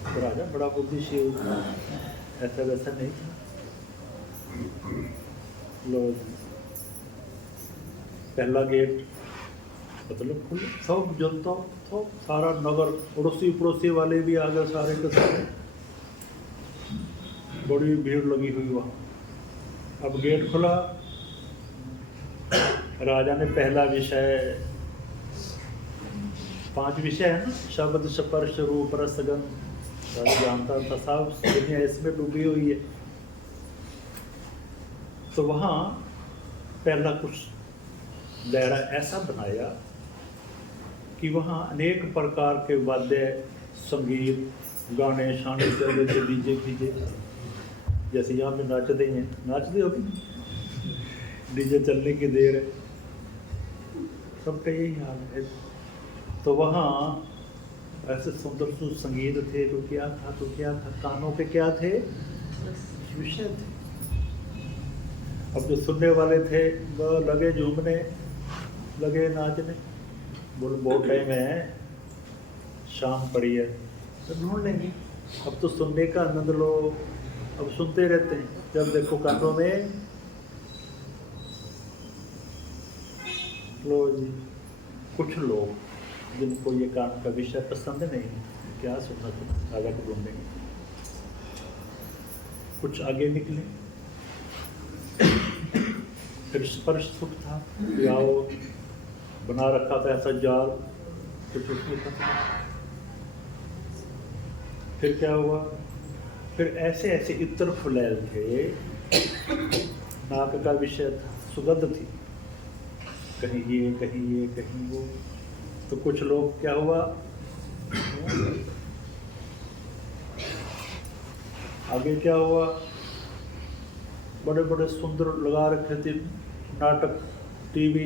तो राजा बड़ा बुद्धिशील था, ऐसा वैसा नहीं था। लो पहला गेट मतलब खुले, सब जनता, सब सारा नगर, पड़ोसी पड़ोसी वाले भी आ गए, सारे के सारे, बड़ी भीड़ लगी हुई वहाँ। अब गेट खुला, राजा ने पहला विषय, 5 विषय है ना, शब्द स्पर्श रूप रस गंध, राजा जानता था, सब दुनिया इसमें डूबी हुई है। तो वहाँ पहला कुछ दायरा ऐसा बनाया कि वहाँ अनेक प्रकार के वाद्य, संगीत, गाने शाने चल रहे थे, डीजे फीजे, जैसे यहाँ पे नाचते हैं, नाचते हो डीजे चलने की देर है, सबका यही हाल है। तो वहाँ ऐसे सुंदर सुंदर संगीत थे, तो क्या था, तो क्या था, कानों पे क्या थे, विषय थे। अब जो सुनने वाले थे वो लगे झूमने, लगे नाचने, बोले बहुत टाइम है, शाम पड़ी है, तो ढूंढ लेंगे, अब तो सुनने का आनंद लो, अब सुनते रहते हैं, जब देखो कानों में, लो जी। कुछ लोग जिनको ये कान का विषय पसंद नहीं, क्या सुनना तुम, आगे ढूंढेंगे। कुछ आगे निकले, फिर स्पर्श सुख था, आओ बना रखा था ऐसा जाल, कुछ उसमें था। फिर क्या हुआ, फिर ऐसे ऐसे इत्र फुलैल थे, नाक का विषय था, सुगंध थी, कहीं ये कहीं ये कहीं वो। तो कुछ लोग क्या हुआ, आगे क्या हुआ, बड़े बड़े सुंदर लगा रखे थे नाटक, टीवी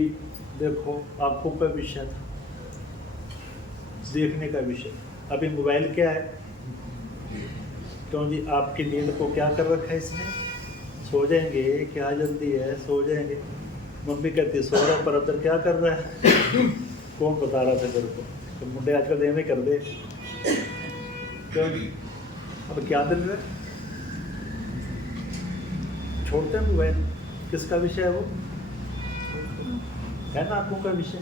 देखो, आंखों का विषय था, देखने का विषय। अभी मोबाइल क्या है, क्यों जी, आपकी नींद को क्या कर रखा है इसने, सो जाएंगे, क्या जल्दी है, सो जाएंगे। मम्मी कहती सो रहा, पर अंदर क्या कर रहा है, कौन बता रहा था तेरे को, तो मुंडे आजकल देने कर दे, क्यों अब क्या दिन है, छोड़ते हैं मोबाइल, किसका विषय है वो, है ना आंखों का विषय,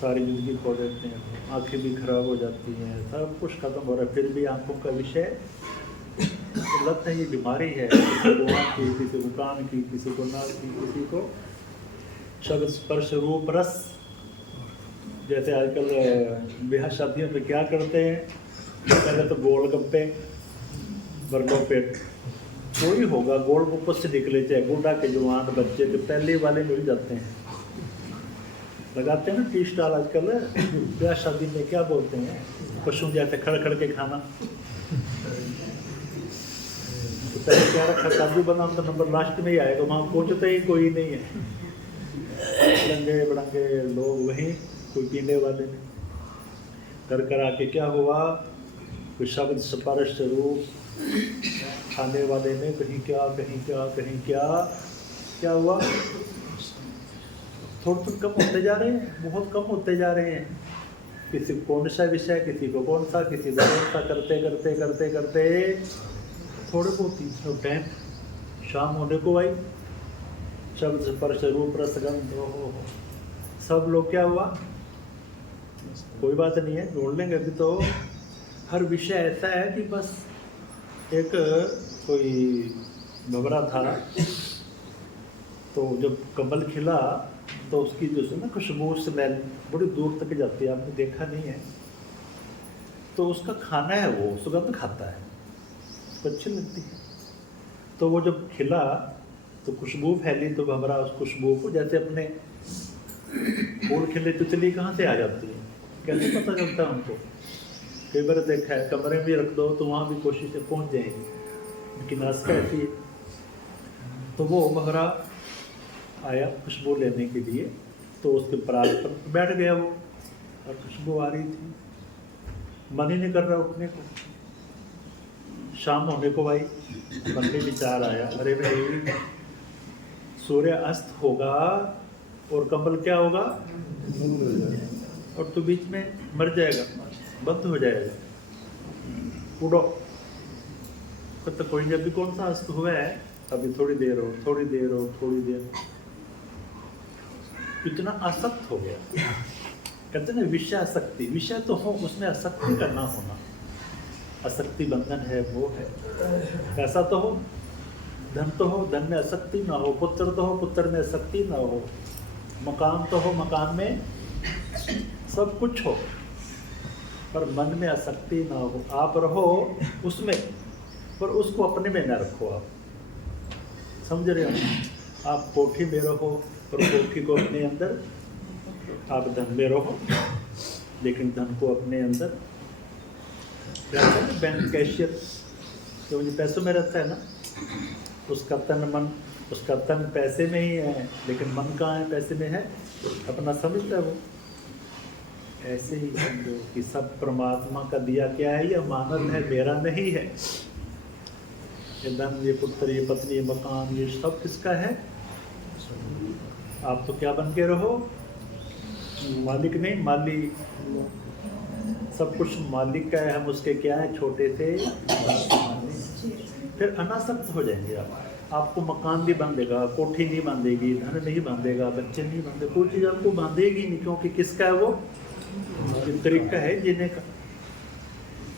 सारी जिंदगी खो देते हैं, आंखें भी खराब हो जाती हैं, सब कुछ खत्म हो रहा है, फिर भी आंखों का विषय, तो लगता है ये बीमारी है, किसी को आँख की, किसी को कान की, किसी को नाक की, किसी को शब्द स्पर्श रूप रस। जैसे आजकल ब्याह शादियों में क्या करते हैं, पहले तो गोलगप्पे, बर्गर पेट, कोई होगा गोलगप्पे से निकले, चाहे बूढ़ा के जवान बच्चे, तो पहले वाले मिल जाते हैं, लगाते हैं ना टी स्टाल आजकल ब्याह शादी में, क्या बोलते हैं, पशु जैसे खड़ खड़ के खाना। तो पहले क्या रखा, काजू बादाम का नंबर लास्ट में ही आएगा, वहाँ पहुँचते ही कोई नहीं है, लंगे बड़ंगे लोग वहीं, कोई पीने वाले नहीं। कर आके क्या हुआ, कोई शब्द स्पर्श रूप, खाने वाले ने कहीं क्या कहीं क्या कहीं क्या, क्या हुआ? थोड़े थोड़े कम होते जा रहे हैं, बहुत कम होते जा रहे हैं। किसी को कौन सा विषय, किसी को कौन सा, किसी को कौन सा, करते करते करते करते थोड़े बहुत ही टाइम शाम होने को आई, शब्द स्पर्श रूप रसगंध हो सब लोग क्या हुआ? कोई बात नहीं है, ढूंढ लेंगे अभी तो। हर विषय ऐसा है कि बस एक कोई भंवरा था, तो जब कमल खिला तो उसकी जो है ना खुशबू स्मेल बड़ी दूर तक जाती है, आपने देखा नहीं है। तो उसका खाना है, वो सुगंध खाता है, उसको अच्छी लगती है। तो वो जब खिला तो खुशबू फैली, तो भंवरा उस खुशबू को, जैसे अपने फूल खिले तितली कहाँ से आ जाती है, कैसे पता चलता है उनको? कई बार देखा है, कमरे में रख दो तो वहाँ भी कोशिश से पहुँच जाएंगे, लेकिन नाश्ता ऐसी है। तो वो भंवरा आया खुशबू लेने के लिए, तो उसके पराग पर बैठ गया वो, और खुशबू आ रही थी, मन ही नहीं कर रहा उठने को। शाम होने को आई, मन में विचार आया, अरे भाई सूर्य अस्त होगा और कमल क्या होगा, और तो बीच में मर जाएगा, बंद हो जाएगा, उड़ो। तो कोई जब भी कौन सा अस्त हुआ है, अभी थोड़ी देर हो, थोड़ी देर हो, थोड़ी देर हो। इतना आसक्त हो गया। कहते ना विषय आसक्ति, विषय तो हो, उसमें आसक्ति करना होना, आसक्ति बंधन है, वो है। पैसा तो हो, धन तो हो, धन में आसक्ति ना हो, पुत्र तो हो, पुत्र में आसक्ति ना हो, मकान तो हो, मकान में सब कुछ हो, पर मन में आसक्ति ना हो। आप रहो उसमें, पर उसको अपने में न रखो। आप समझ रहे हो? आप कोठी में रहो और कोठी को अपने अंदर, आप धन में रहो लेकिन धन को अपने अंदर। बैंक कैशियर जो मुझे पैसों में रहता है ना, उसका तन मन, उसका तन पैसे में ही है, लेकिन मन कहाँ है? पैसे में है, अपना समझता है वो। ऐसे ही समझो कि सब परमात्मा का दिया क्या है, यह मानव है, मेरा नहीं है। ये धन, ये पुत्र, ये पत्नी, ये मकान, ये सब किसका है? आप तो क्या बन के रहो? मालिक नहीं, मालिक। सब कुछ मालिक का है, हम उसके क्या है? छोटे से। फिर अनासक्त हो जाएंगे आप। आपको मकान नहीं बांधेगा, कोठी नहीं बांधेगी, धन नहीं बांधेगा, बच्चे नहीं बांधेगा, कोई चीज़ आपको बांधेगी नहीं, क्योंकि किसका है वो? तरीका है जीने का।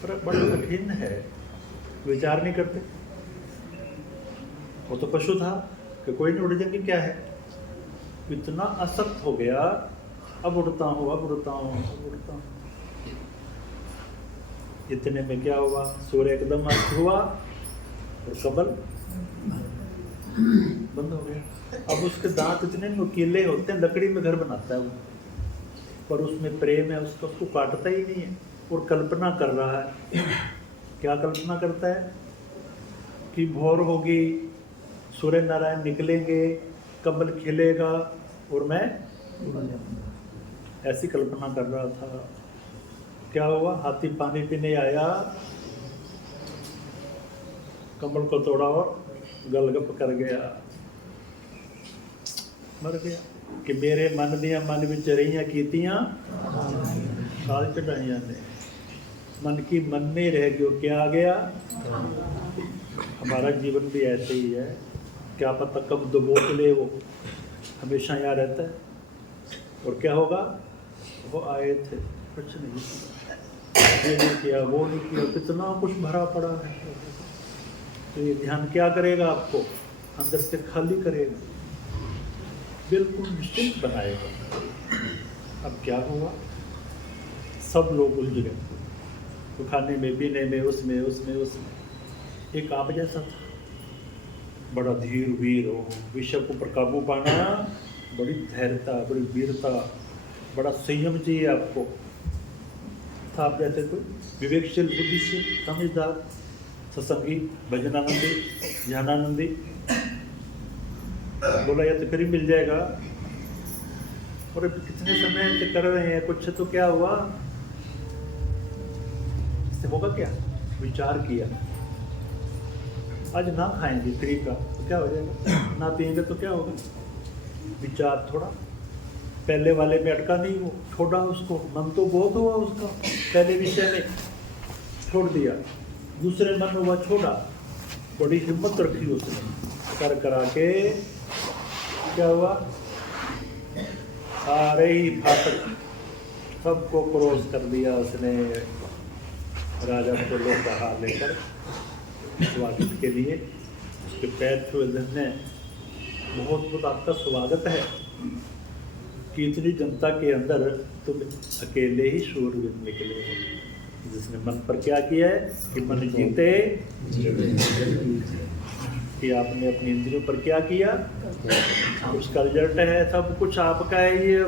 पर बड़ा कठिन है, विचार नहीं करते। वो तो पशु था कि कोई नहीं उड़ जाएंगे, क्या है? इतना आसक्त हो गया, अब उड़ता हूँ, अब उड़ता हूँ, अब उड़ता हूँ। इतने में क्या हुआ? सूर्य एकदम अस्त हुआ और कमल बंद हो गया। अब उसके दांत इतने नुकीले होते हैं, लकड़ी में घर बनाता है वो, पर उसमें प्रेम है, उसको काटता ही नहीं है, और कल्पना कर रहा है। क्या कल्पना करता है? कि भोर होगी, सूर्य नारायण निकलेंगे, कमल खिलेगा और मैं ऐसी कल्पना कर रहा था। क्या हुआ? हाथी पानी पीने आया, कमल को तोड़ा और गलगप कर गया, मर गया। कि मेरे मन दियां मन विच रहियां कीतियां काल चढ़ाइयां ने, मन की मन में रह गयो, क्या आ गया? हमारा जीवन भी ऐसे ही है, क्या पता कब दबोच ले वो, हमेशा यहाँ रहता है। और क्या होगा? वो आए थे, कुछ नहीं, ये नहीं किया, वो नहीं किया, कितना कुछ भरा पड़ा है। तो ये ध्यान क्या करेगा? आपको अंदर से खाली करेगा, बिल्कुल निश्चिंत बनाएगा। अब क्या हुआ? सब लोग उलझ गए, तो खाने में, पीने में, उसमें उसमें उसमें। एक आप जैसा था, बड़ा धीर वीर हो, विषय को पर काबू पाना, बड़ी धैर्यता, बड़ी वीरता, बड़ा संयम चाहिए आपको। था आप जैसे तो विवेकशील, बुद्धिशील, समझदार, सत्संगी, भजनानंदी, ध्यानानंदी। बोला या तो फिर ही मिल जाएगा। और कितने समय से कर रहे हैं कुछ, तो क्या हुआ? इससे होगा क्या? विचार किया, आज ना खाएंगे तरीका, तो क्या हो जाएगा? ना पिएंगे तो क्या होगा? विचार थोड़ा पहले वाले में अटका नहीं, वो छोड़ा उसको, मन तो बहुत हुआ उसका, पहले विषय में छोड़ दिया, दूसरे मन हुआ छोड़ा, बड़ी हिम्मत रखी उसने, कर करा के क्या हुआ? सारे ही फाटक सबको क्रॉस कर दिया उसने, राजा को लोग बाहर लेकर स्वागत के लिए उसके पैर छुए, धन्य बहुत बहुत आपका स्वागत है कि इतनी जनता के अंदर तुम अकेले ही शूरवीर निकले हो, जिसने मन पर क्या किया है कि मन जीते, कि आपने अपनी इंद्रियों पर क्या किया, उसका रिजल्ट है, सब कुछ आपका है ये।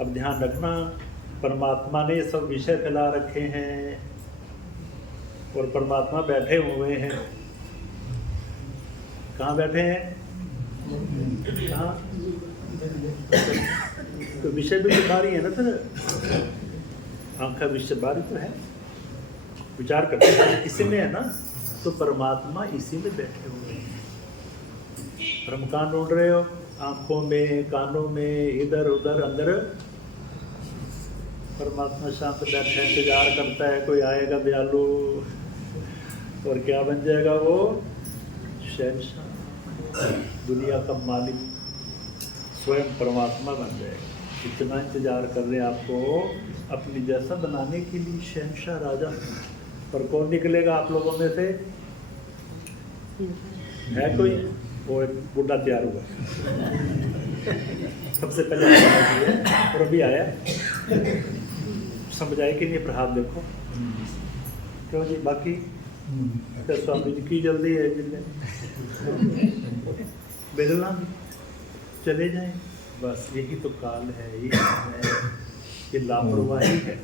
अब ध्यान रखना, परमात्मा ने सब विषय फैला रखे हैं और परमात्मा बैठे हुए हैं। कहाँ बैठे हैं? कहाँ? तो विषय भी बारी है ना, फिर आँख का विषय बारी तो है, विचार करते हैं इसी में है ना, तो परमात्मा इसी में बैठे हुए हैं। और हम कहाँ ढूंढ रहे हो? आँखों में, कानों में, इधर उधर अंदर। परमात्मा शांत बैठे इंतजार करता है कोई आएगा दयालु, और क्या बन जाएगा वो? शहंशाह, दुनिया का मालिक, स्वयं परमात्मा बन जाएगा। इतना इंतजार कर रहे हैं आपको अपनी जैसा बनाने के लिए, शहंशाह राजा। पर कौन निकलेगा आप लोगों में से? है कोई? वो एक बुढ़ा तैयार हुआ सबसे पहले है, और अभी आया, समझ आए कि नहीं? प्रहार देखो क्यों जी, बाकी तो स्वामी जी की जल्दी है, जिले बेलना चले जाएं, बस यही तो काल है, ये लापरवाही है।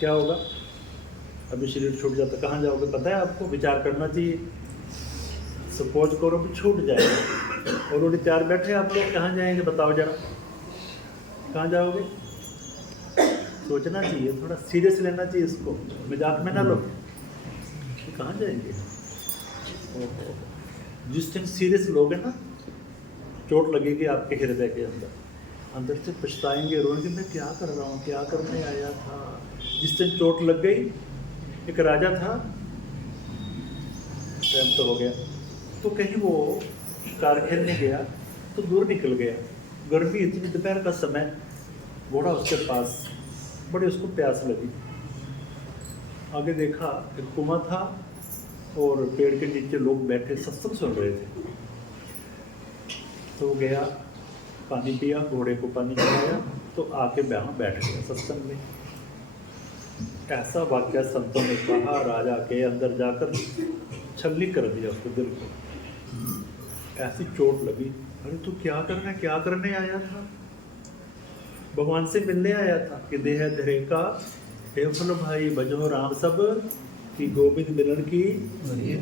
क्या होगा? अभी शरीर छूट जाता, कहाँ जाओगे पता है आपको? विचार करना चाहिए। सपोज करो भी छूट जाएगा और वो तैयार बैठे, आप लोग कहाँ जाएंगे बताओ जरा? कहाँ जाओगे? सोचना चाहिए, थोड़ा सीरियस लेना चाहिए इसको, मजाक में ना लो। कहाँ जाएंगे? जिस दिन सीरियस लोगे ना, चोट लगेगी आपके हृदय के अंदर, अंदर से पछताएंगे, रोएंगे, मैं क्या कर रहा हूँ, क्या करने आया था। जिस दिन चोट लग गई, एक राजा था, टाइम तो हो गया, तो कहीं वो कार खेलने गया तो दूर निकल गया, गर्मी इतनी, दोपहर का समय, घोड़ा उसके पास, बड़ी उसको प्यास लगी। आगे देखा एक कुआं था और पेड़ के नीचे लोग बैठे सत्संग सुन रहे थे, तो गया, पानी पिया, घोड़े को पानी पिलाया, तो आके वहाँ बैठ गया सत्संग में। ऐसा वाक्य संतों ने कहा, राजा के अंदर जाकर छलनी कर दिया उसको, दिल को ऐसी चोट लगी। अरे तू क्या करने आया था? भगवान से मिलने आया था कि देह धरे का हे फल भाई बजो राम सब कि गोविंद मिलन की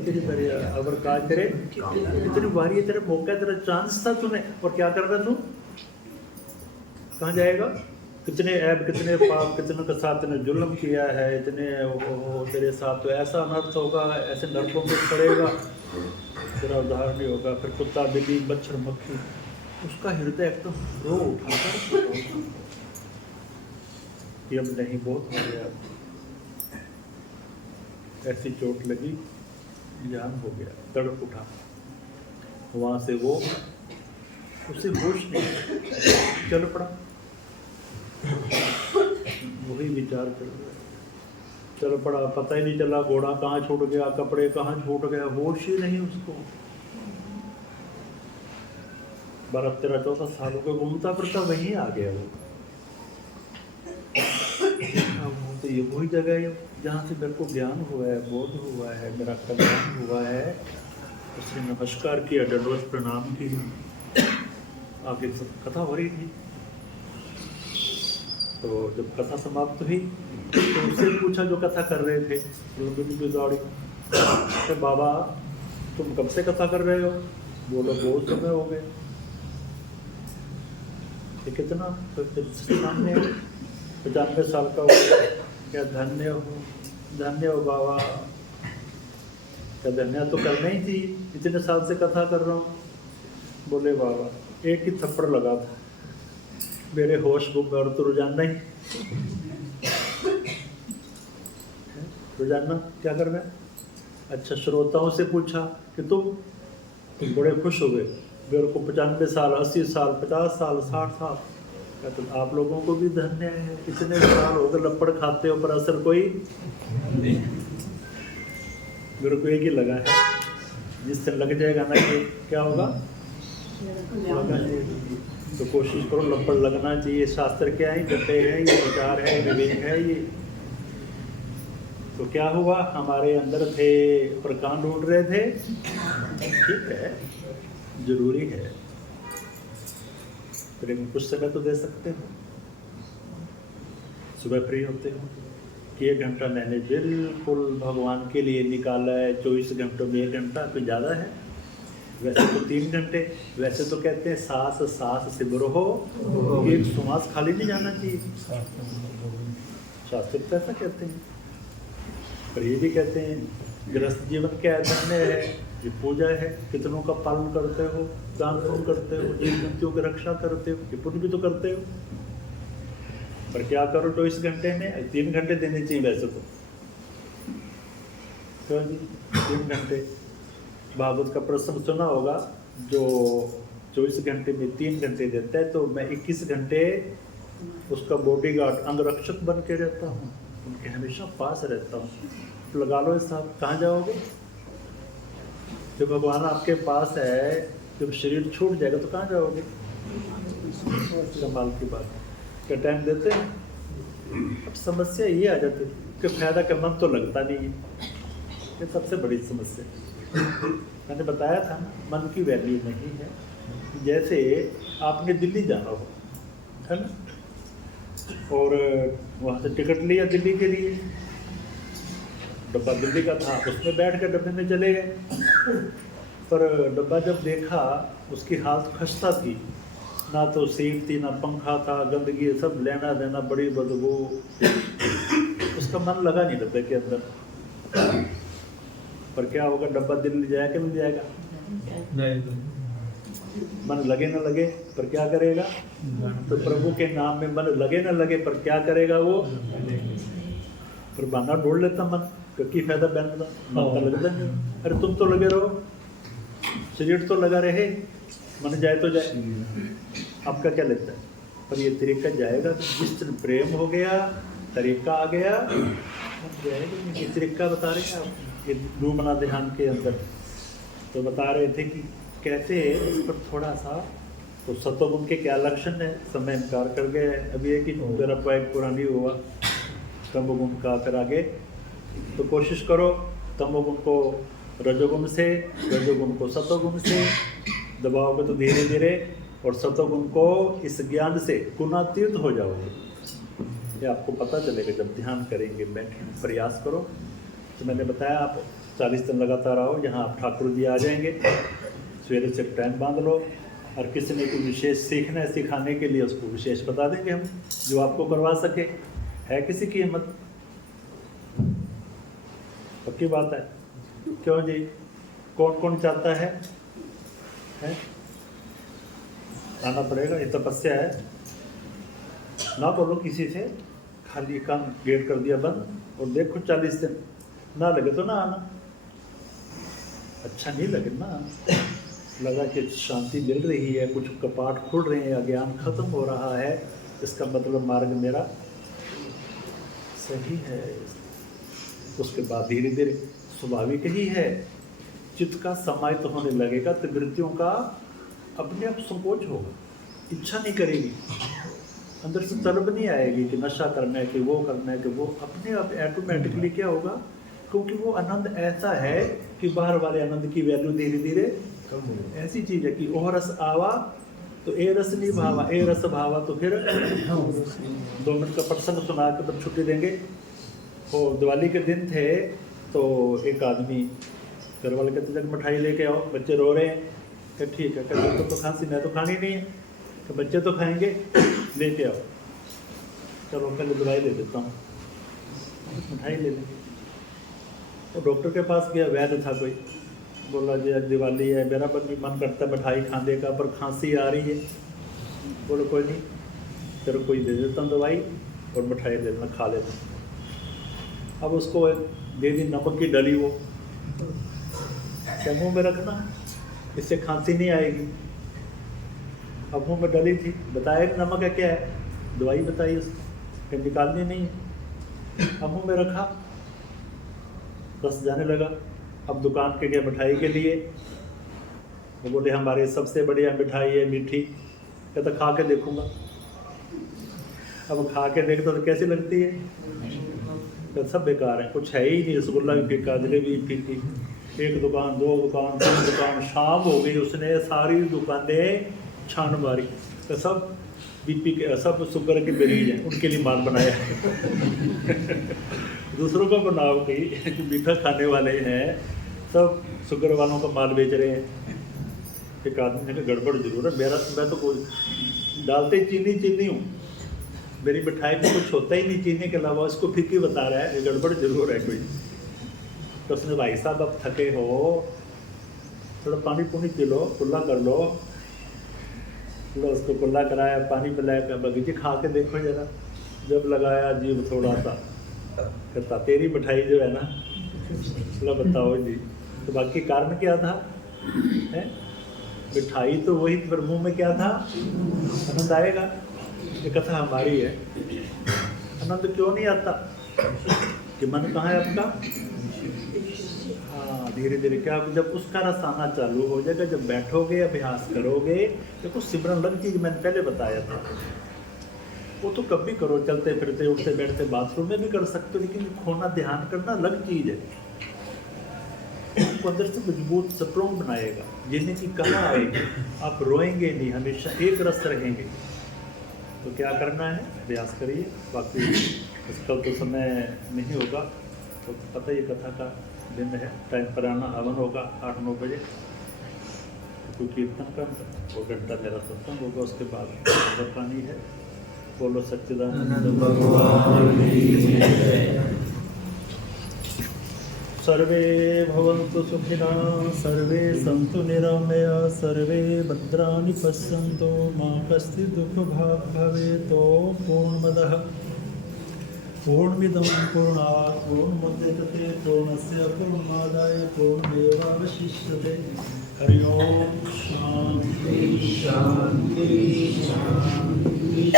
तेरी दरिया। अगर का तेरे इतनी बारी, तेरे मौका, तेरा चांस था तूने, और क्या कर रहा तू? कहाँ जाएगा? कितने ऐब, कितने पाप, कितने के साथ तूने जुल्म किया है, इतने तेरे साथ तो ऐसा अनर्थ होगा, ऐसे नरकों में पड़ेगा, तेरा उद्धार नहीं होगा। फिर कुत्ता, बिल्ली, मच्छर, मक्खी, उसका हृदय एकदम रो उठाकर कि अब नहीं, बहुत हो गया, ऐसी चोट लगी, जान हो गया, तड़प उठा। वहाँ से वो, उसे होश नहीं, चल पड़ा, वही विचार कर रहा, चल पड़ा, पता ही नहीं चला घोड़ा कहाँ छूट गया, कपड़े कहाँ छूट गया, होश ही नहीं उसको। 12-13-14 सालों को घूमता फिरता वहीं आ गया वो। तो ये वही जगह है जहाँ से मेरे को ज्ञान हुआ है, बोध हुआ है, मेरा कल्याण हुआ है। उसने नमस्कार किया, दंडवत प्रणाम किया। आगे सब कथा हो रही थी, तो जब कथा समाप्त हुई तो उससे पूछा जो कथा कर रहे थे, तो बाबा तुम कब से कथा कर रहे हो? बोलो बहुत समय हो गए। कितना? तो सामने 95 साल का हो गया। क्या धन्य हो बाबा, कहते मैं तो करना ही थी, इतने साल से कथा कर रहा हूँ। बोले बाबा एक ही थप्पड़ लगा था, मेरे होश गुम और तो रोजाना ही रोजाना क्या कर रहे हैं। अच्छा, श्रोताओं से पूछा कि तुम बड़े खुश हो गए, मेरे को 95 साल 80 साल 50 साल 60 साल। कहते आप लोगों को भी धन्य है, इतने साल हो गए लपड़ खाते हो पर असर कोई नहीं। मेरे को एक ही लगा है, जिससे लग जाएगा ना कि क्या होगा, लगा चाहिए। तो कोशिश करो लपड़ लगना चाहिए। शास्त्र क्या है, जटे है, ये विचार है, विवेक है ये। तो क्या हुआ, हमारे अंदर थे पर कहाँ ढूंढ रहे थे। ठीक है, जरूरी है, प्रेम कुछ समय तो दे सकते हो। सुबह फ्री होते हो कि 1 घंटा मैंने बिल्कुल भगवान के लिए निकाला है, 24 घंटों में 1 घंटा कोई ज़्यादा है। वैसे तो 3 घंटे, वैसे तो कहते हैं सांस सांस सिमर हो, एक श्वास खाली नहीं जाना चाहिए। शास्त्र तो ऐसा कहते हैं, पर ये भी कहते हैं गृहस्थ जीवन क्या धन्य है, ये पूजा है, कितनों का पालन करते हो, दान पुण्य करते हो, जीव जंतुओं की रक्षा करते हो, ये पुण्य भी तो करते हो। पर क्या करो 24 घंटे में, 3 घंटे देने चाहिए वैसे तो। क्यों जी 3 घंटे। भागवत का प्रसंग सुना होगा, जो 24 घंटे में 3 घंटे देता है, तो मैं 21 घंटे उसका बॉडीगार्ड अंगरक्षक बन के रहता हूँ, उनके हमेशा पास रहता हूँ। तो लगा लो इस साथ, कहाँ जाओगे जब भगवान आपके पास है, जब शरीर छूट जाएगा तो कहाँ जाओगे। कमाल की बात, क्या टाइम देते हैं। अब समस्या ये आ जाती है कि फायदा का मन तो लगता नहीं है, ये सबसे बड़ी समस्या। मैंने बताया था ना, मन की वैल्यू नहीं है। जैसे आपने दिल्ली जाना हो, है ना, और वहाँ से टिकट लिया दिल्ली के लिए, डब्बा दिल्ली का था, उसमें बैठ कर डब्बे में चले गए। पर डब्बा जब देखा, उसकी हालत खस्ता थी, ना तो सीट थी, ना पंखा था, गंदगी सब लेना देना, बड़ी बदबू। उसका मन लगा नहीं डब्बे के अंदर। पर क्या होगा, डब्बा दिल्ली जाएगा कि मिल जाएगा, नहीं। मन लगे ना लगे पर क्या करेगा। तो प्रभु के नाम में मन लगे ना लगे पर क्या करेगा वो, पर बहाना ढूंढ लेता मन, क्योंकि फायदा बनता मन का लगता नहीं। अरे तुम तो लगे रहो, शरीर तो लगा रहे, मन जाए तो जाए, आपका क्या लगता है। पर ये तरीका जाएगा, जिस दिन प्रेम हो गया, तरीका आ गया, जाएगा। ये तरीका बता रहे हैं आप, ये डूबना ध्यान के अंदर। तो बता रहे थे कि कैसे इस पर थोड़ा सा, तो सतोगुण के क्या लक्षण है, समय इनकार कर गए। अभी एक ही मेरा पॉइंट पूरा नहीं हुआ, तमोगुण का। फिर आगे तो कोशिश करो तमोगुण को रजोगुण से, रजोगुण को सतोगुण से दबाओगे तो धीरे धीरे, और सतोगुण को इस ज्ञान से गुणातीत हो जाओगे। ये आपको पता चलेगा जब ध्यान करेंगे, बैठेंगे, प्रयास करो। तो मैंने बताया आप 40 दिन लगातार आओ, यहाँ आप ठाकुर जी आ जाएंगे। सवेरे से टाइम बांध लो, और किसी ने कोई विशेष सीखना है, सिखाने के लिए उसको विशेष बता देंगे हम, जो आपको करवा सके। है किसी की हिम्मत, पक्की बात है। क्यों जी, कौन कौन चाहता है? आना पड़ेगा, ये तपस्या है। ना बोलो किसी से, खाली काम गेट कर दिया बंद, और देखो 40 दिन ना लगे तो ना आना। अच्छा नहीं लगे ना, लगा कि शांति मिल रही है, कुछ कपाट खुल रहे हैं, अज्ञान खत्म हो रहा है, इसका मतलब मार्ग मेरा सही है। उसके बाद धीरे धीरे स्वाभाविक ही है, चित्त का समाहित तो होने लगेगा, तो वृत्तियों का अपने आप संकोच होगा, इच्छा नहीं करेगी, अंदर से तलब नहीं आएगी कि नशा करना है, कि वो करना है, कि वो अपने आप ऑटोमेटिकली क्या होगा, क्योंकि वो आनंद ऐसा है कि बाहर वाले आनंद की वैल्यू धीरे धीरे कम हो। ऐसी चीज है कि ओह रस आवा तो ए रस नहीं भावा, ए रस भावा तो फिर 2 मिनट का प्रसंग सुना के तब छुट्टी देंगे। और दिवाली के दिन थे, तो एक आदमी घर वाले कहते जब मिठाई लेके आओ, बच्चे रो रहे हैं, कि ठीक है, कहते तो खांसी मैं तो खानी नहीं है, तो बच्चे तो खाएंगे, लेके आओ। चलो पहले दवाई ले देता हूँ, मिठाई ले लेंगे। वो डॉक्टर के पास गया, वैद्य था कोई, बोला जी आज दिवाली है, मेरा मन करता है मिठाई खाने का, पर खांसी आ रही है। बोलो कोई नहीं, तेरे कोई दे देता हूँ दवाई और मिठाई दे देना, खा लेना। अब उसको दे दी नमक की डली, वो क्या मुँह में रखना, इससे खांसी नहीं आएगी। अब मुँह में डली थी, बताया कि नमक है क्या है, दवाई बताई उसको, फिर निकालनी नहीं है। अब मुँह में रखा, रस जाने लगा। अब दुकान के गए मिठाई के लिए, वो बोले हमारे सबसे बढ़िया मिठाई है मीठी। कहता खा के देखूंगा। अब खा के देखता तो कैसी लगती है, तो सब बेकार है, कुछ है ही नहीं। रसगुल्ला भी फीका, जलेबी भी फीकी, एक दुकान, दो दुकान, तीन दुकान, शाम हो गई, उसने सारी दुकानें छान मारी, तो सब बीपी के, सब शुगर के मरीज हैं, उनके लिए माल बनाया। दूसरों को बनाओ कि मीठा खाने वाले हैं, सब शुगर वालों का माल बेच रहे हैं। एक आदमी ने कहा गड़बड़ जरूर है, मैं तो कोई डालते चीनी हूँ, मेरी मिठाई में कुछ होता ही नहीं चीनी के अलावा, उसको फीकी बता रहा है, ये गड़बड़ जरूर है कोई। तो उसने भाई साहब अब थके हो, थोड़ा पानी पुनी पी लो, कुल्ला कर लो। उसको कुल्ला कराया, पानी पिलाया, बगीचे खा के देखो जरा। जब लगाया जीभ थोड़ा सा, कहता तेरी मिठाई जो है ना, चलो बताओ जी, तो बाकी कारण क्या था है? मिठाई तो वही, पर मुंह में क्या था, आनंद आएगा। ये कथा हमारी है। आनंद क्यों नहीं आता कि मन कहाँ है आपका? हाँ, धीरे धीरे क्या, जब उसका रस आना चालू हो जाएगा, जब बैठोगे अभ्यास करोगे, तो कुछ सिमरन लग चीज मैंने पहले बताया था, वो तो कभी करो, चलते फिरते उठते बैठते बाथरूम में भी कर सकते हो, लेकिन खोना ध्यान करना अलग चीज है। अंदर से मजबूत स्ट्रॉन्ग बनाएगा, जीने की कला आएगी, आप रोएंगे नहीं, हमेशा एक रस रहेंगे। तो क्या करना है, अभ्यास करिए। बाकी इसका तो समय नहीं होगा, तो पता ही कथा का दिन है, टाइम पर आना, हवन होगा 8-9 बजे, कोई कीर्तन का 2 घंटा मेरा सत्संग होगा, उसके बाद पानी है। बोलो सच्चिदानंद भगवान की जय। सर्वे भवन्तु सुखिनः, सर्वे सन्तु निरामया, सर्वे भद्राणि पश्यन्तु, मा कश्चित् दुःखभाग् भवेत्। पूर्णमदः पूर्णमिदं पूर्णात् पूर्णमुदच्यते, पूर्णस्य पूर्णमादाय पूर्णमेवावशिष्यते। हरि ओम शांति शांति शांति।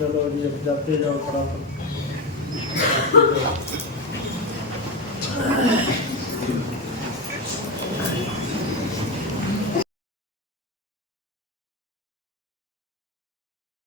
चलो जी, अब जाते जाओ फटाफट।